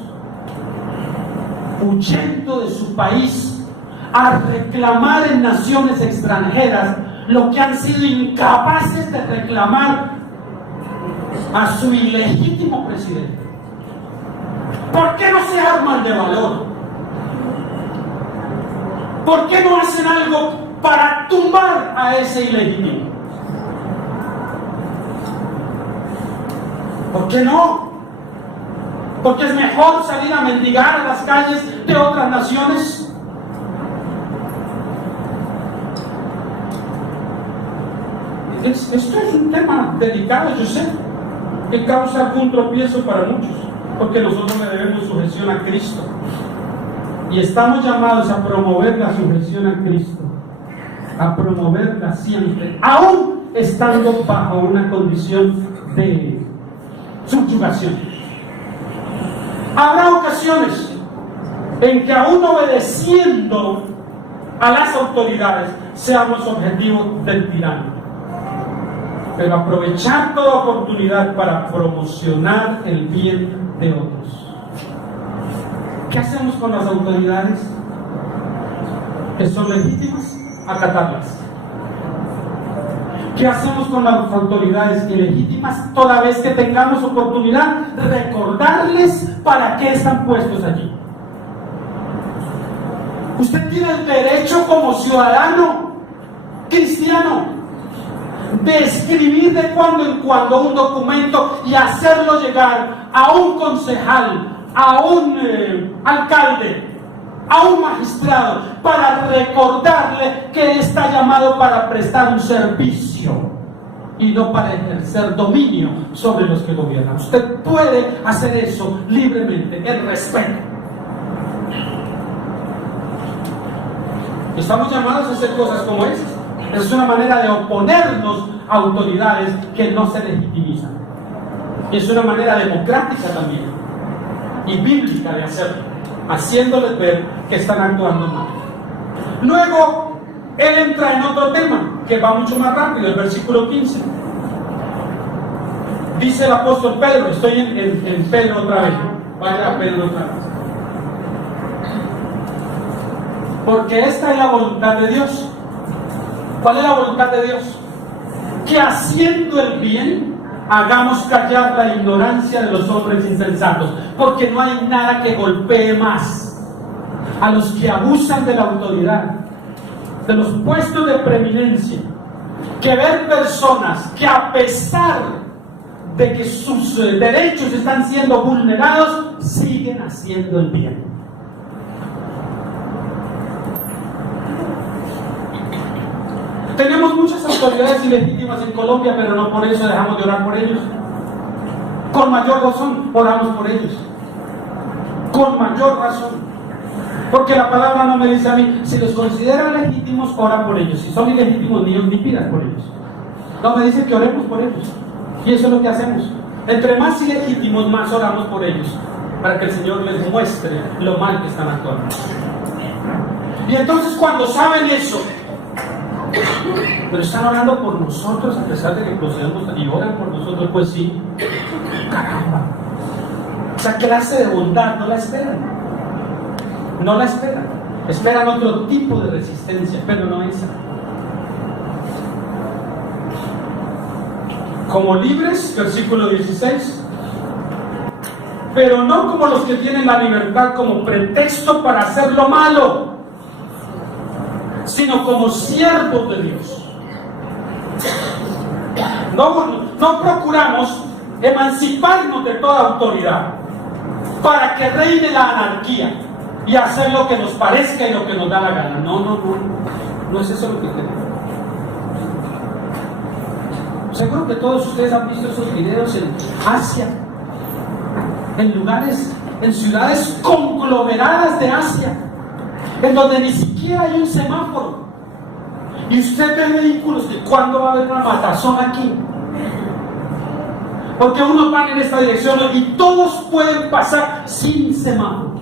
huyendo de su país a reclamar en naciones extranjeras lo que han sido incapaces de reclamar a su ilegítimo presidente? ¿Por qué no se arman de valor? ¿Por qué no hacen algo para tumbar a ese ilegítimo? ¿Por qué no? Porque es mejor salir a mendigar a las calles de otras naciones. Esto es un tema delicado, yo sé, que causa algún tropiezo para muchos, porque nosotros le debemos sujeción a Cristo. Y estamos llamados a promover la sujeción a Cristo, a promoverla siempre, aún estando bajo una condición de subyugación. Habrá ocasiones en que aún obedeciendo a las autoridades seamos objetivos del tirano, pero aprovechar toda oportunidad para promocionar el bien de otros. ¿Qué hacemos con las autoridades que son legítimas? Acatarlas. ¿Qué hacemos con las autoridades ilegítimas? Toda vez que tengamos oportunidad, recordarles para qué están puestos allí. Usted tiene el derecho como ciudadano cristiano de escribir de cuando en cuando un documento y hacerlo llegar a un concejal, a un alcalde, a un magistrado, para recordarle que está llamado para prestar un servicio y no para ejercer dominio sobre los que gobiernan. Usted puede hacer eso libremente, en respeto. Estamos llamados a hacer cosas como esas. Es una manera de oponernos a autoridades que no se legitimizan. Es una manera democrática también y bíblica de hacerlo, haciéndoles ver que están actuando mal. Luego, él entra en otro tema que va mucho más rápido, el versículo 15. Dice el apóstol Pedro, estoy en Pedro otra vez, ¿no? Vaya a Pedro otra vez. Porque esta es la voluntad de Dios. ¿Cuál es la voluntad de Dios? Que haciendo el bien hagamos callar la ignorancia de los hombres insensatos, porque no hay nada que golpee más a los que abusan de la autoridad, de los puestos de preeminencia, que ver personas que a pesar de que sus derechos están siendo vulnerados, siguen haciendo el bien. Tenemos muchas autoridades ilegítimas en Colombia, pero no por eso dejamos de orar por ellos. Con mayor razón oramos por ellos. Con mayor razón. Porque la palabra no me dice a mí, si los consideran legítimos, ora por ellos. Si son ilegítimos, ni pidas por ellos. No, me dice que oremos por ellos. Y eso es lo que hacemos. Entre más ilegítimos, más oramos por ellos, para que el Señor les muestre lo mal que están actuando. Y entonces cuando saben eso, pero están orando por nosotros a pesar de que procedemos y oran por nosotros, pues sí, caramba, esa clase de bondad no la esperan, no la esperan, esperan otro tipo de resistencia, pero no esa. Como libres, versículo 16, pero no como los que tienen la libertad como pretexto para hacer lo malo, sino como siervos de Dios. No procuramos emanciparnos de toda autoridad para que reine la anarquía y hacer lo que nos parezca y lo que nos da la gana. No es eso lo que queremos. Seguro que todos ustedes han visto esos videos en Asia, en lugares, en ciudades conglomeradas de Asia, en donde ni siquiera hay un semáforo. Y usted ve vehículos que ¿cuándo va a haber una matazón aquí? Porque unos van en esta dirección y todos pueden pasar sin semáforo.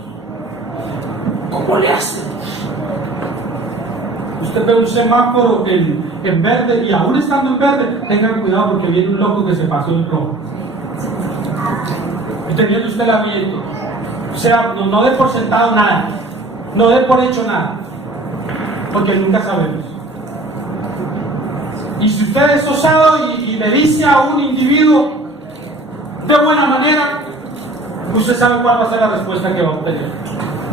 ¿Cómo le hacen? Usted ve un semáforo en verde y aún estando en verde, tengan cuidado porque viene un loco que se pasó en rojo. Y teniendo usted el aliento, o sea, no dé por sentado nada, no dé por hecho nada, porque nunca sabemos. Y si usted es osado y le dice a un individuo de buena manera, usted sabe cuál va a ser la respuesta que va a obtener.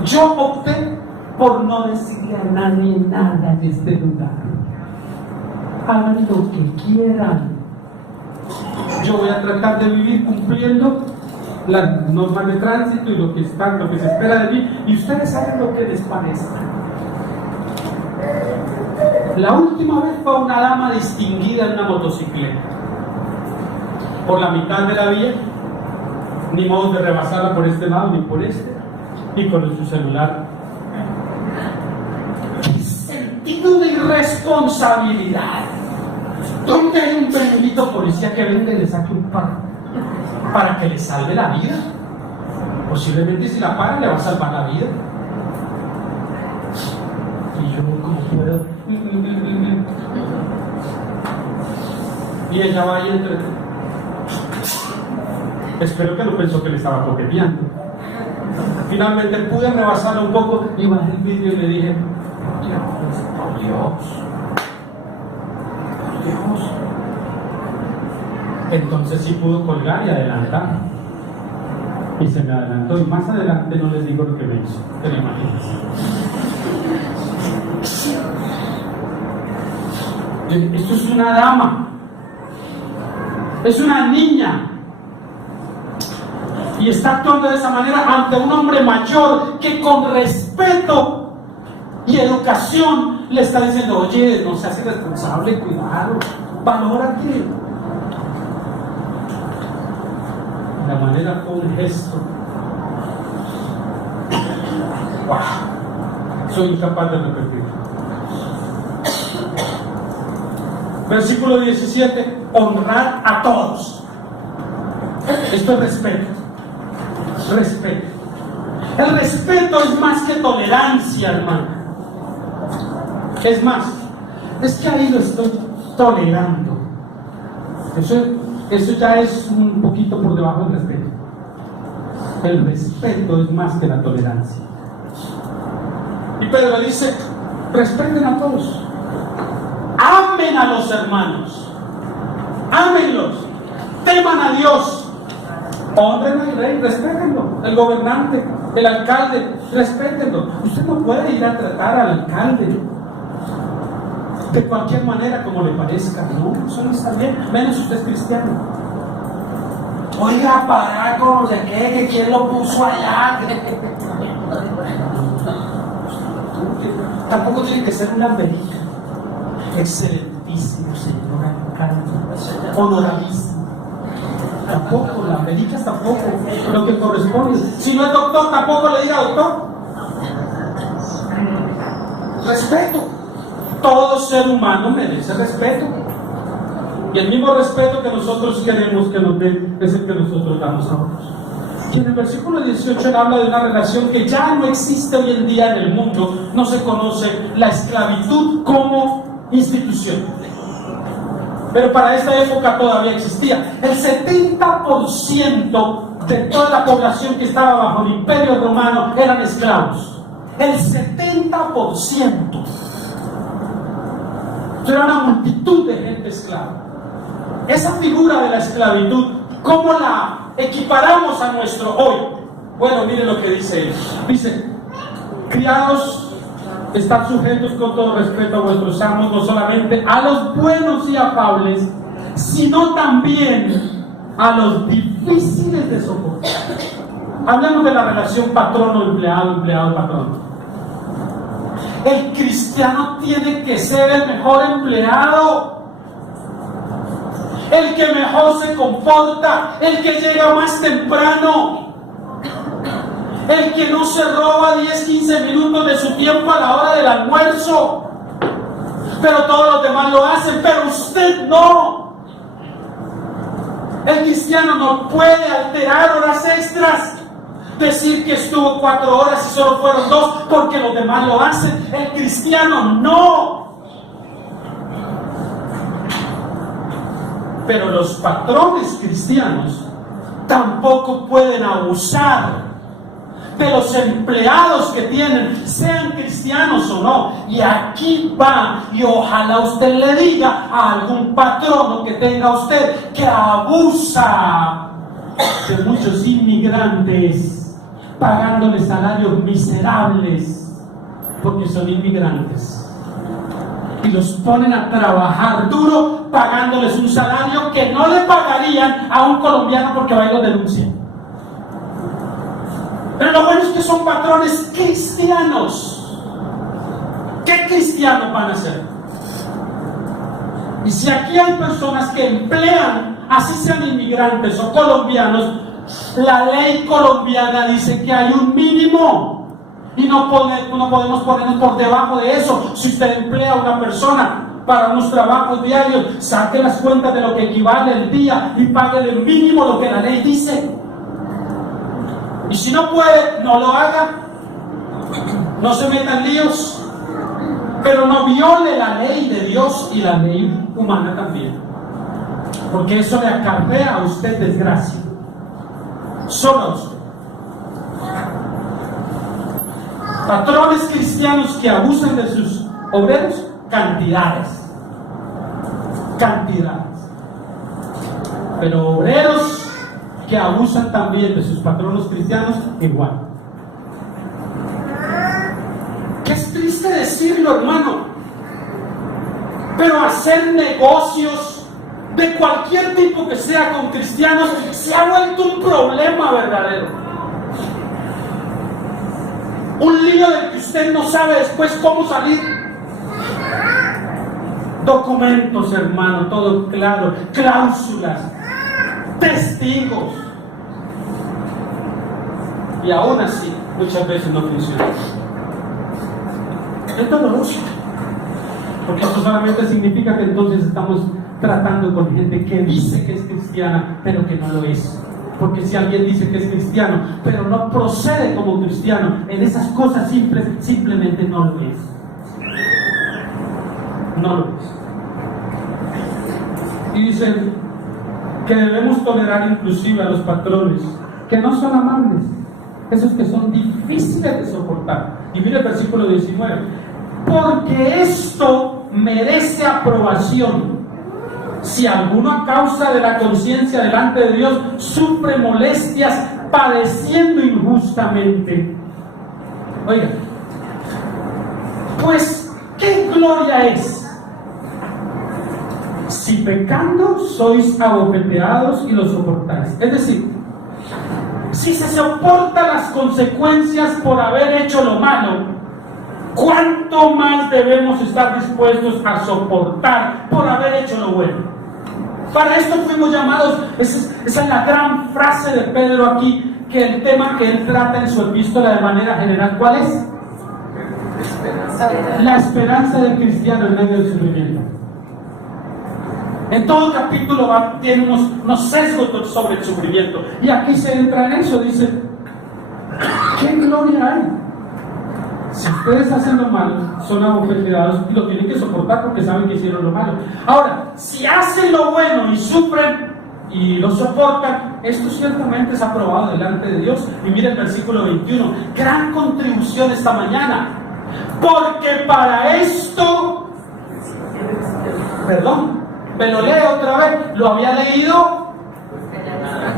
Yo opté por no decirle a nadie nada en este lugar. Hagan lo que quieran. Yo voy a tratar de vivir cumpliendo las normas de tránsito y lo que se espera de mí, y ustedes saben lo que les parezca. La última vez fue una dama distinguida en una motocicleta. Por la mitad de la vía, ni modo de rebasarla por este lado ni por este, y con su celular. ¡Qué sentido de irresponsabilidad! ¿Dónde hay un bendito policía que venga y le saque un par para que le salve la vida? Posiblemente si la para le va a salvar la vida. Y yo, ¿cómo puedo? Y ella va ahí entre... Espero que no pensó que le estaba coqueteando. Finalmente pude rebasarla un poco y bajé el vídeo y le dije: por Dios. Entonces sí pudo colgar y adelantar. Y se me adelantó, y más adelante no les digo lo que me hizo. ¿Te lo imaginas? Esto es una dama, es una niña, y está actuando de esa manera ante un hombre mayor que con respeto y educación le está diciendo: oye, no seas irresponsable, cuidado, valórate. La manera fue un gesto. ¡Wow! Soy incapaz de repetirlo. Versículo 17: honrar a todos. Esto es respeto. Respeto. El respeto es más que tolerancia, hermano. Es más, es que ahí lo estoy tolerando. Eso ya es un poquito por debajo del respeto. El respeto es más que la tolerancia. Y Pedro dice: respeten a todos. Amen a los hermanos. Ámenlos. Teman a Dios. Honren al rey, respétenlo. El gobernante, el alcalde, respétenlo. Usted no puede ir a tratar al alcalde de cualquier manera como le parezca. No, eso no está bien. Menos usted es cristiano. Oiga, para con no sé qué, que quién lo puso allá. Tampoco tiene que ser una verija. Excelentísimo señor alcalde, honorabilísimo. Tampoco, las medicas tampoco, lo que corresponde. Si no es doctor, tampoco le diga doctor. Respeto. Todo ser humano merece respeto. Y el mismo respeto que nosotros queremos que nos den es el que nosotros damos a otros. Y en el versículo 18 él habla de una relación que ya no existe hoy en día en el mundo. No se conoce la esclavitud como institución. Pero para esta época todavía existía. El 70% de toda la población que estaba bajo el Imperio Romano eran esclavos. El 70%. Era una multitud de gente esclava. Esa figura de la esclavitud, ¿cómo la equiparamos a nuestro hoy? Bueno, miren lo que dice él. Dice: criados, estad sujetos con todo respeto a vuestros amos, no solamente a los buenos y afables, sino también a los difíciles de soportar. Hablamos de la relación patrono-empleado, empleado-patrono. El cristiano tiene que ser el mejor empleado, el que mejor se comporta, el que llega más temprano, el que no se roba 10-15 minutos de su tiempo a la hora del almuerzo. Pero todos los demás lo hacen, pero usted no. El cristiano no puede alterar horas extras, decir que estuvo 4 horas y solo fueron 2 porque los demás lo hacen. El cristiano no. Pero los patrones cristianos tampoco pueden abusar de los empleados que tienen, sean cristianos o no. Y aquí va, y ojalá usted le diga a algún patrono que tenga usted que abusa de muchos inmigrantes, pagándoles salarios miserables, porque son inmigrantes. Y los ponen a trabajar duro, pagándoles un salario que no le pagarían a un colombiano porque va y lo denuncia. Pero lo bueno es que son patrones cristianos. ¿Qué cristianos van a ser? Y si aquí hay personas que emplean, así sean inmigrantes o colombianos, la ley colombiana dice que hay un mínimo. Y no podemos ponernos por debajo de eso. Si usted emplea a una persona para unos trabajos diarios, saque las cuentas de lo que equivale el día y pague el mínimo lo que la ley dice. Y si no puede, no lo haga. No se meta en líos. Pero no viole la ley de Dios y la ley humana también. Porque eso le acarrea a usted desgracia. Solo a usted. Patrones cristianos que abusan de sus obreros, cantidades. Pero obreros que abusan también de sus patronos cristianos, igual. Que es triste decirlo, hermano, pero hacer negocios de cualquier tipo que sea con cristianos se ha vuelto un problema verdadero. Un lío del que usted no sabe después cómo salir. Documentos, hermano, todo claro, cláusulas, testigos. Y aún así, muchas veces no funciona. Es doloroso. Porque esto solamente significa que entonces estamos tratando con gente que dice que es cristiana, pero que no lo es. Porque si alguien dice que es cristiano, pero no procede como cristiano en esas cosas simples, simplemente no lo es. No lo es. Y dicen que debemos tolerar inclusive a los patrones que no son amables, esos que son difíciles de soportar. Y mire el versículo 19. Porque esto merece aprobación. Si alguno a causa de la conciencia delante de Dios sufre molestias padeciendo injustamente. Oiga, pues, ¿qué gloria es? Si pecando sois abofeteados y lo soportáis. Es decir, si se soportan las consecuencias por haber hecho lo malo, ¿cuánto más debemos estar dispuestos a soportar por haber hecho lo bueno? Para esto fuimos llamados. Esa es la gran frase de Pedro aquí, que el tema que él trata en su epístola de manera general, ¿cuál es? La esperanza del cristiano en medio del sufrimiento. En todo el capítulo tiene unos sesgos sobre el sufrimiento, y aquí se entra en eso. Dice, ¿qué gloria hay? Si ustedes hacen lo malo, son abofeteados y lo tienen que soportar porque saben que hicieron lo malo. Ahora, si hacen lo bueno y sufren y lo soportan, esto ciertamente es aprobado delante de Dios. Y mire el versículo 21, gran contribución esta mañana. Porque para esto, me lo leo otra vez, lo había leído.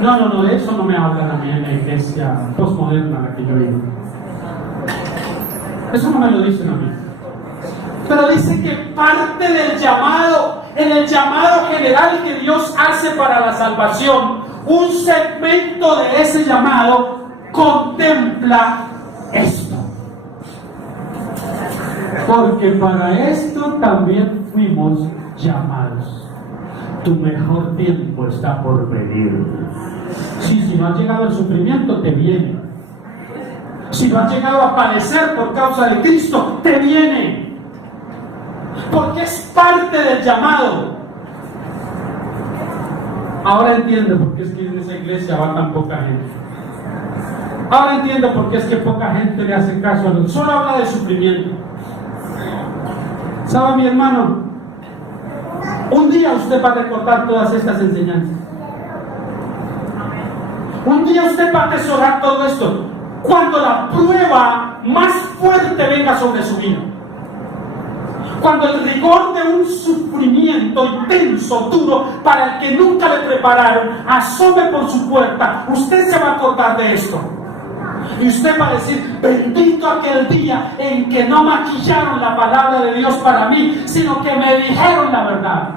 No, de eso no me hablan a mí en la iglesia postmoderna a la que yo vivo. Eso no me lo dicen a mí. Pero dice que parte del llamado, en el llamado general que Dios hace para la salvación, un segmento de ese llamado contempla esto. Porque para esto también fuimos llamados. Tu mejor tiempo está por venir. Sí, si no has llegado al sufrimiento, te viene. Si no has llegado a padecer por causa de Cristo, te viene. Porque es parte del llamado. Ahora entiendo por qué es que en esa iglesia va tan poca gente. Ahora entiendo por qué es que poca gente le hace caso a Dios. Solo habla de sufrimiento. ¿Sabe, mi hermano? Un día usted va a recordar todas estas enseñanzas. Un día usted va a atesorar todo esto. cuando la prueba más fuerte venga sobre su vida. Cuando el rigor de un sufrimiento intenso, duro, para el que nunca le prepararon, asome por su puerta, usted se va a acordar de esto. Y usted va a decir: bendito aquel día en que no maquillaron la palabra de Dios para mí, sino que me dijeron la verdad.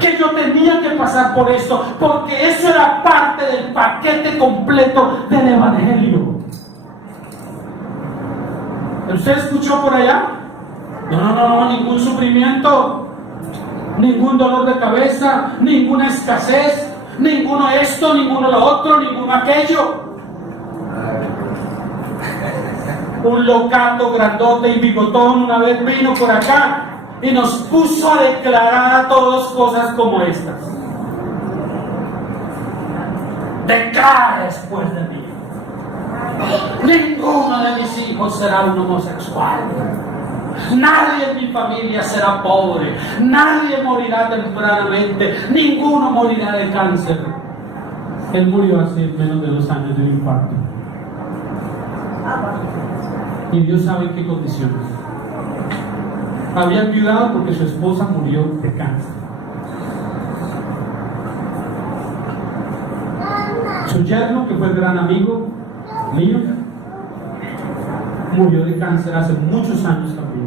Que yo tenía que pasar por esto, porque eso era parte del paquete completo del Evangelio. ¿Usted escuchó por allá? No, ningún sufrimiento, ningún dolor de cabeza, ninguna escasez, ninguno esto, ninguno lo otro, ninguno aquello. Un locato grandote y bigotón una vez vino por acá y nos puso a declarar a todos cosas como estas. Declara después de mí: ninguno de mis hijos será un homosexual. Nadie en mi familia será pobre. Nadie morirá tempranamente. Ninguno morirá de cáncer. Él murió hace menos de 2 años de un infarto. Y Dios sabe en qué condiciones. Había enviudado porque su esposa murió de cáncer. Su yerno, que fue el gran amigo mío, murió de cáncer hace muchos años también.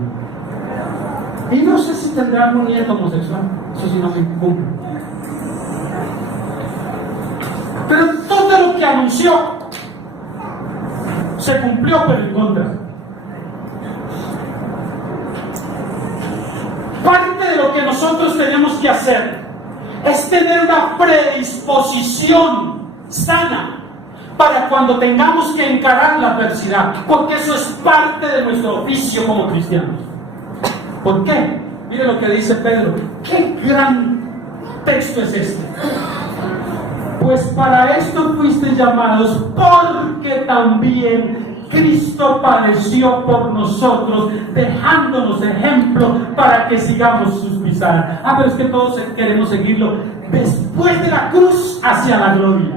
Y no sé si tendrá algún nieto homosexual. Eso sí no me cumple. Pero todo lo que anunció se cumplió, pero en contra. Parte de lo que nosotros tenemos que hacer es tener una predisposición sana para cuando tengamos que encarar la adversidad, porque eso es parte de nuestro oficio como cristianos. ¿Por qué? Mire lo que dice Pedro. ¡Qué gran texto es este! Pues para esto fuiste llamados, porque también Cristo padeció por nosotros, dejándonos ejemplo para que sigamos sus pisadas. Pero es que todos queremos seguirlo. Después de la cruz, hacia la gloria.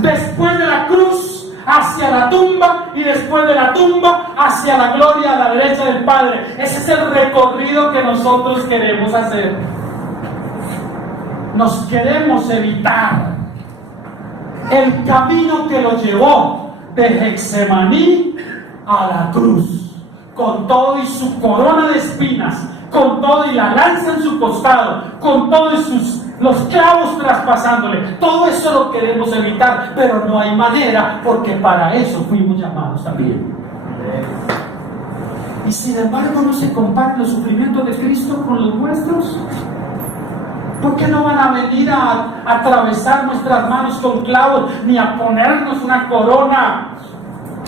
Después de la cruz, hacia la tumba, y después de la tumba, hacia la gloria a la derecha del Padre. Ese es el recorrido que nosotros queremos hacer. Nos queremos evitar el camino que lo llevó de Getsemaní a la cruz, con todo y su corona de espinas, con todo y la lanza en su costado, con todo y los clavos traspasándole. Todo eso lo queremos evitar, pero no hay manera, porque para eso fuimos llamados también. Y sin embargo no se comparan los sufrimientos de Cristo con los nuestros. ¿Por qué no van a venir a atravesar nuestras manos con clavos, ni a ponernos una corona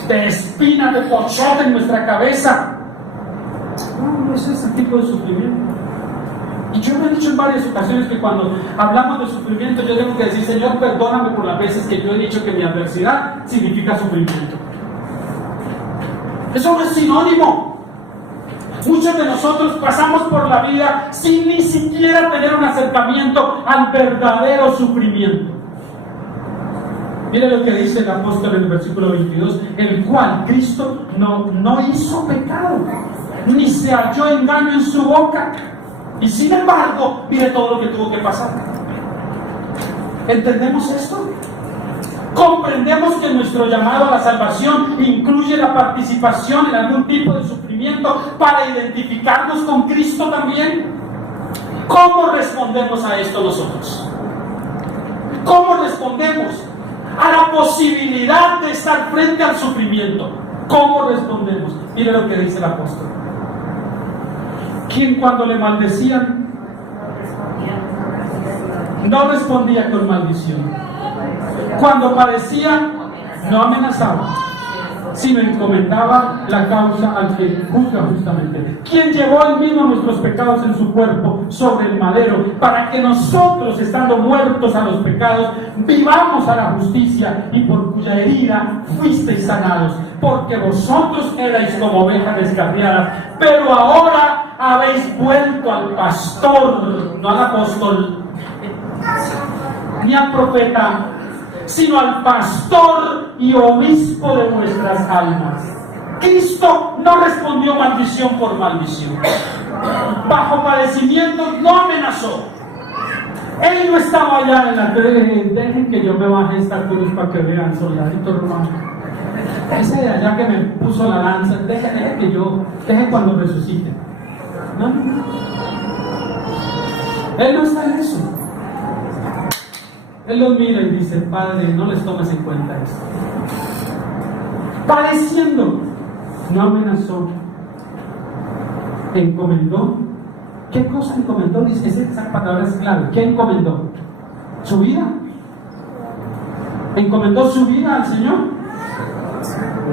de espinas, de pochote en nuestra cabeza? No es ese tipo de sufrimiento. Y yo me he dicho en varias ocasiones que cuando hablamos de sufrimiento, yo tengo que decir: Señor, perdóname por las veces que yo he dicho que mi adversidad significa sufrimiento. Eso no es sinónimo. Muchos de nosotros pasamos por la vida sin ni siquiera tener un acercamiento al verdadero sufrimiento. Mire lo que dice el apóstol en el versículo 22: el cual Cristo no hizo pecado, ni se halló engaño en su boca, y sin embargo, mire todo lo que tuvo que pasar. ¿Entendemos esto? ¿Comprendemos que nuestro llamado a la salvación incluye la participación en algún tipo de sufrimiento para identificarnos con Cristo también? ¿Cómo respondemos a esto nosotros? ¿Cómo respondemos a la posibilidad de estar frente al sufrimiento? ¿Cómo respondemos? Mire lo que dice el apóstol. ¿Quién cuando le maldecían no respondía con maldición? Cuando padecía, no amenazaba, sino encomendaba la causa al que juzga justamente. Quien llevó él mismo nuestros pecados en su cuerpo sobre el madero, para que nosotros, estando muertos a los pecados, vivamos a la justicia, y por cuya herida fuisteis sanados. Porque vosotros erais como ovejas descarriadas, pero ahora habéis vuelto al pastor, no al apóstol, ni al profeta, sino al pastor y obispo de nuestras almas. Cristo no respondió maldición por maldición. Bajo padecimiento no amenazó. Él no estaba allá en la cruz. Dejen que yo me baje esta cruz para que vean, soldadito romano. Ese de allá que me puso la lanza, dejen cuando resucite. No. Él no está en eso. Él los mira y dice: Padre, no les tomes en cuenta esto. Padeciendo, no amenazó, encomendó. ¿Qué cosa encomendó? Dice, esa palabra es clave. ¿Qué encomendó? ¿Su vida? ¿Encomendó su vida al Señor?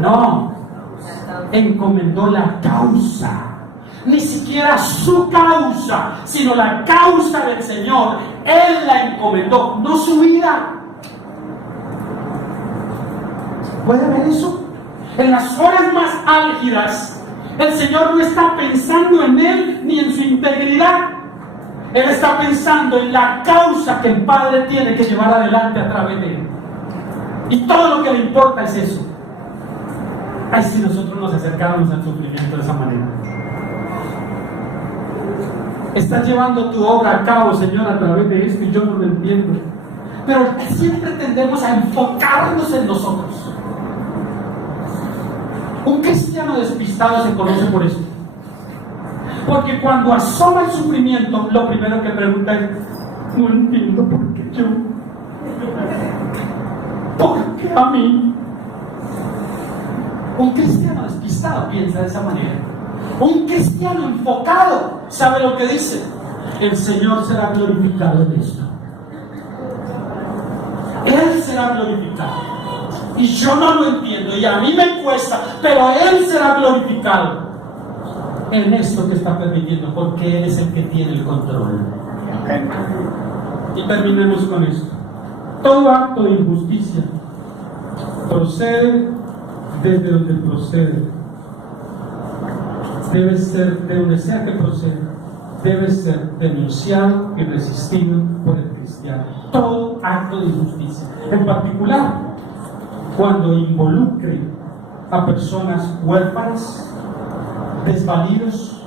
No, encomendó la causa. Ni siquiera su causa, sino la causa del Señor. Él la encomendó, no su vida. ¿Puede ver eso? En las horas más álgidas, el Señor no está pensando en él ni en su integridad. Él está pensando en la causa que el Padre tiene que llevar adelante a través de él. Y todo lo que le importa es eso. Ay, si nosotros nos acercáramos al sufrimiento de esa manera. Estás llevando tu obra a cabo, Señor, a través de esto, y yo no lo entiendo. Pero siempre tendemos a enfocarnos en nosotros. Un cristiano despistado se conoce por esto. Porque cuando asoma el sufrimiento, lo primero que pregunta es: no entiendo por qué yo. ¿Por qué a mí? Un cristiano despistado piensa de esa manera. Un cristiano enfocado sabe lo que dice: el Señor será glorificado en esto. Él será glorificado. Y yo no lo entiendo, y a mí me cuesta, pero Él será glorificado en esto que está permitiendo, porque Él es el que tiene el control. Y terminemos con esto. Todo acto de injusticia procede desde donde procede. Debe ser, de donde sea que proceda, debe ser denunciado y resistido por el cristiano. Todo acto de injusticia, en particular cuando involucre a personas huérfanas, desvalidos,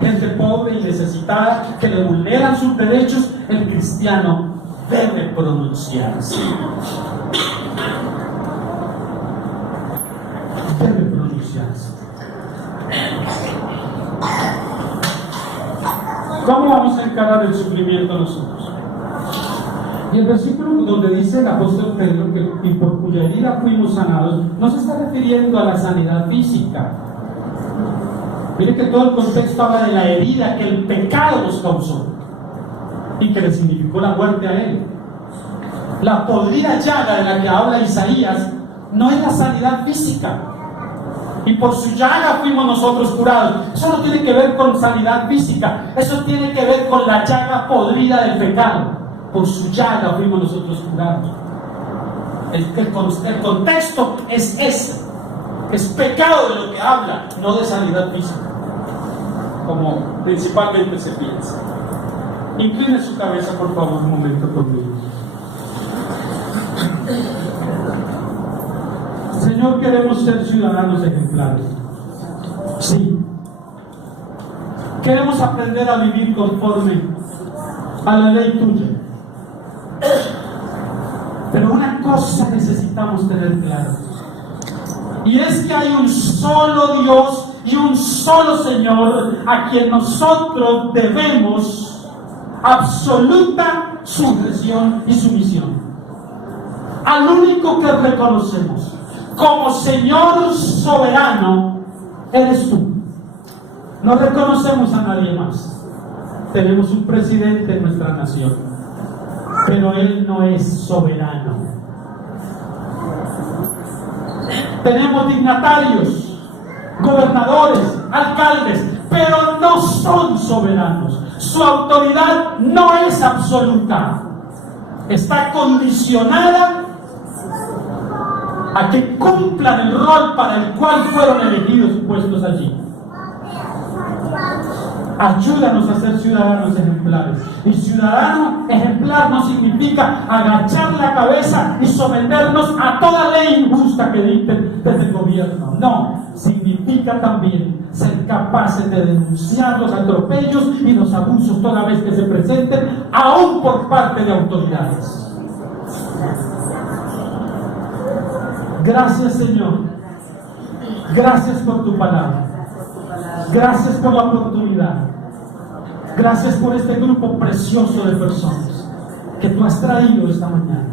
gente pobre y necesitada que le vulneran sus derechos, el cristiano debe pronunciarse. Debe pronunciarse. ¿Cómo vamos a encarar el sufrimiento nosotros? Y el versículo donde dice el apóstol Pedro que y por cuya herida fuimos sanados, no se está refiriendo a la sanidad física. Mire que todo el contexto habla de la herida que el pecado nos causó y que le significó la muerte a él. La podrida llaga de la que habla Isaías no es la sanidad física. Y por su llaga fuimos nosotros curados. Eso no tiene que ver con sanidad física, eso tiene que ver con la llaga podrida del pecado. Por su llaga fuimos nosotros curados. El contexto es ese. Es pecado de lo que habla, no de sanidad física, como principalmente se piensa. Incline su cabeza, por favor, un momento conmigo. Señor, queremos ser ciudadanos ejemplares. Sí. Queremos aprender a vivir conforme a la ley tuya. Pero una cosa necesitamos tener claro, y es que hay un solo Dios y un solo Señor a quien nosotros debemos absoluta sujeción y sumisión. Al único que reconocemos como Señor soberano eres tú. No reconocemos a nadie más. Tenemos un presidente en nuestra nación, pero Él no es soberano. Tenemos dignatarios, gobernadores, alcaldes, pero no son soberanos. Su autoridad no es absoluta. Está condicionada a que cumplan el rol para el cual fueron elegidos y puestos allí. Ayúdanos a ser ciudadanos ejemplares. Y ciudadano ejemplar no significa agachar la cabeza y someternos a toda ley injusta que dicten desde el gobierno. No, significa también ser capaces de denunciar los atropellos y los abusos toda vez que se presenten, aún por parte de autoridades. Gracias, Señor. Gracias por tu palabra. Gracias por la oportunidad. Gracias por este grupo precioso de personas que tú has traído esta mañana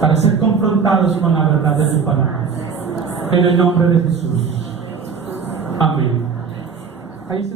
para ser confrontados con la verdad de tu palabra. En el nombre de Jesús. Amén. Ahí se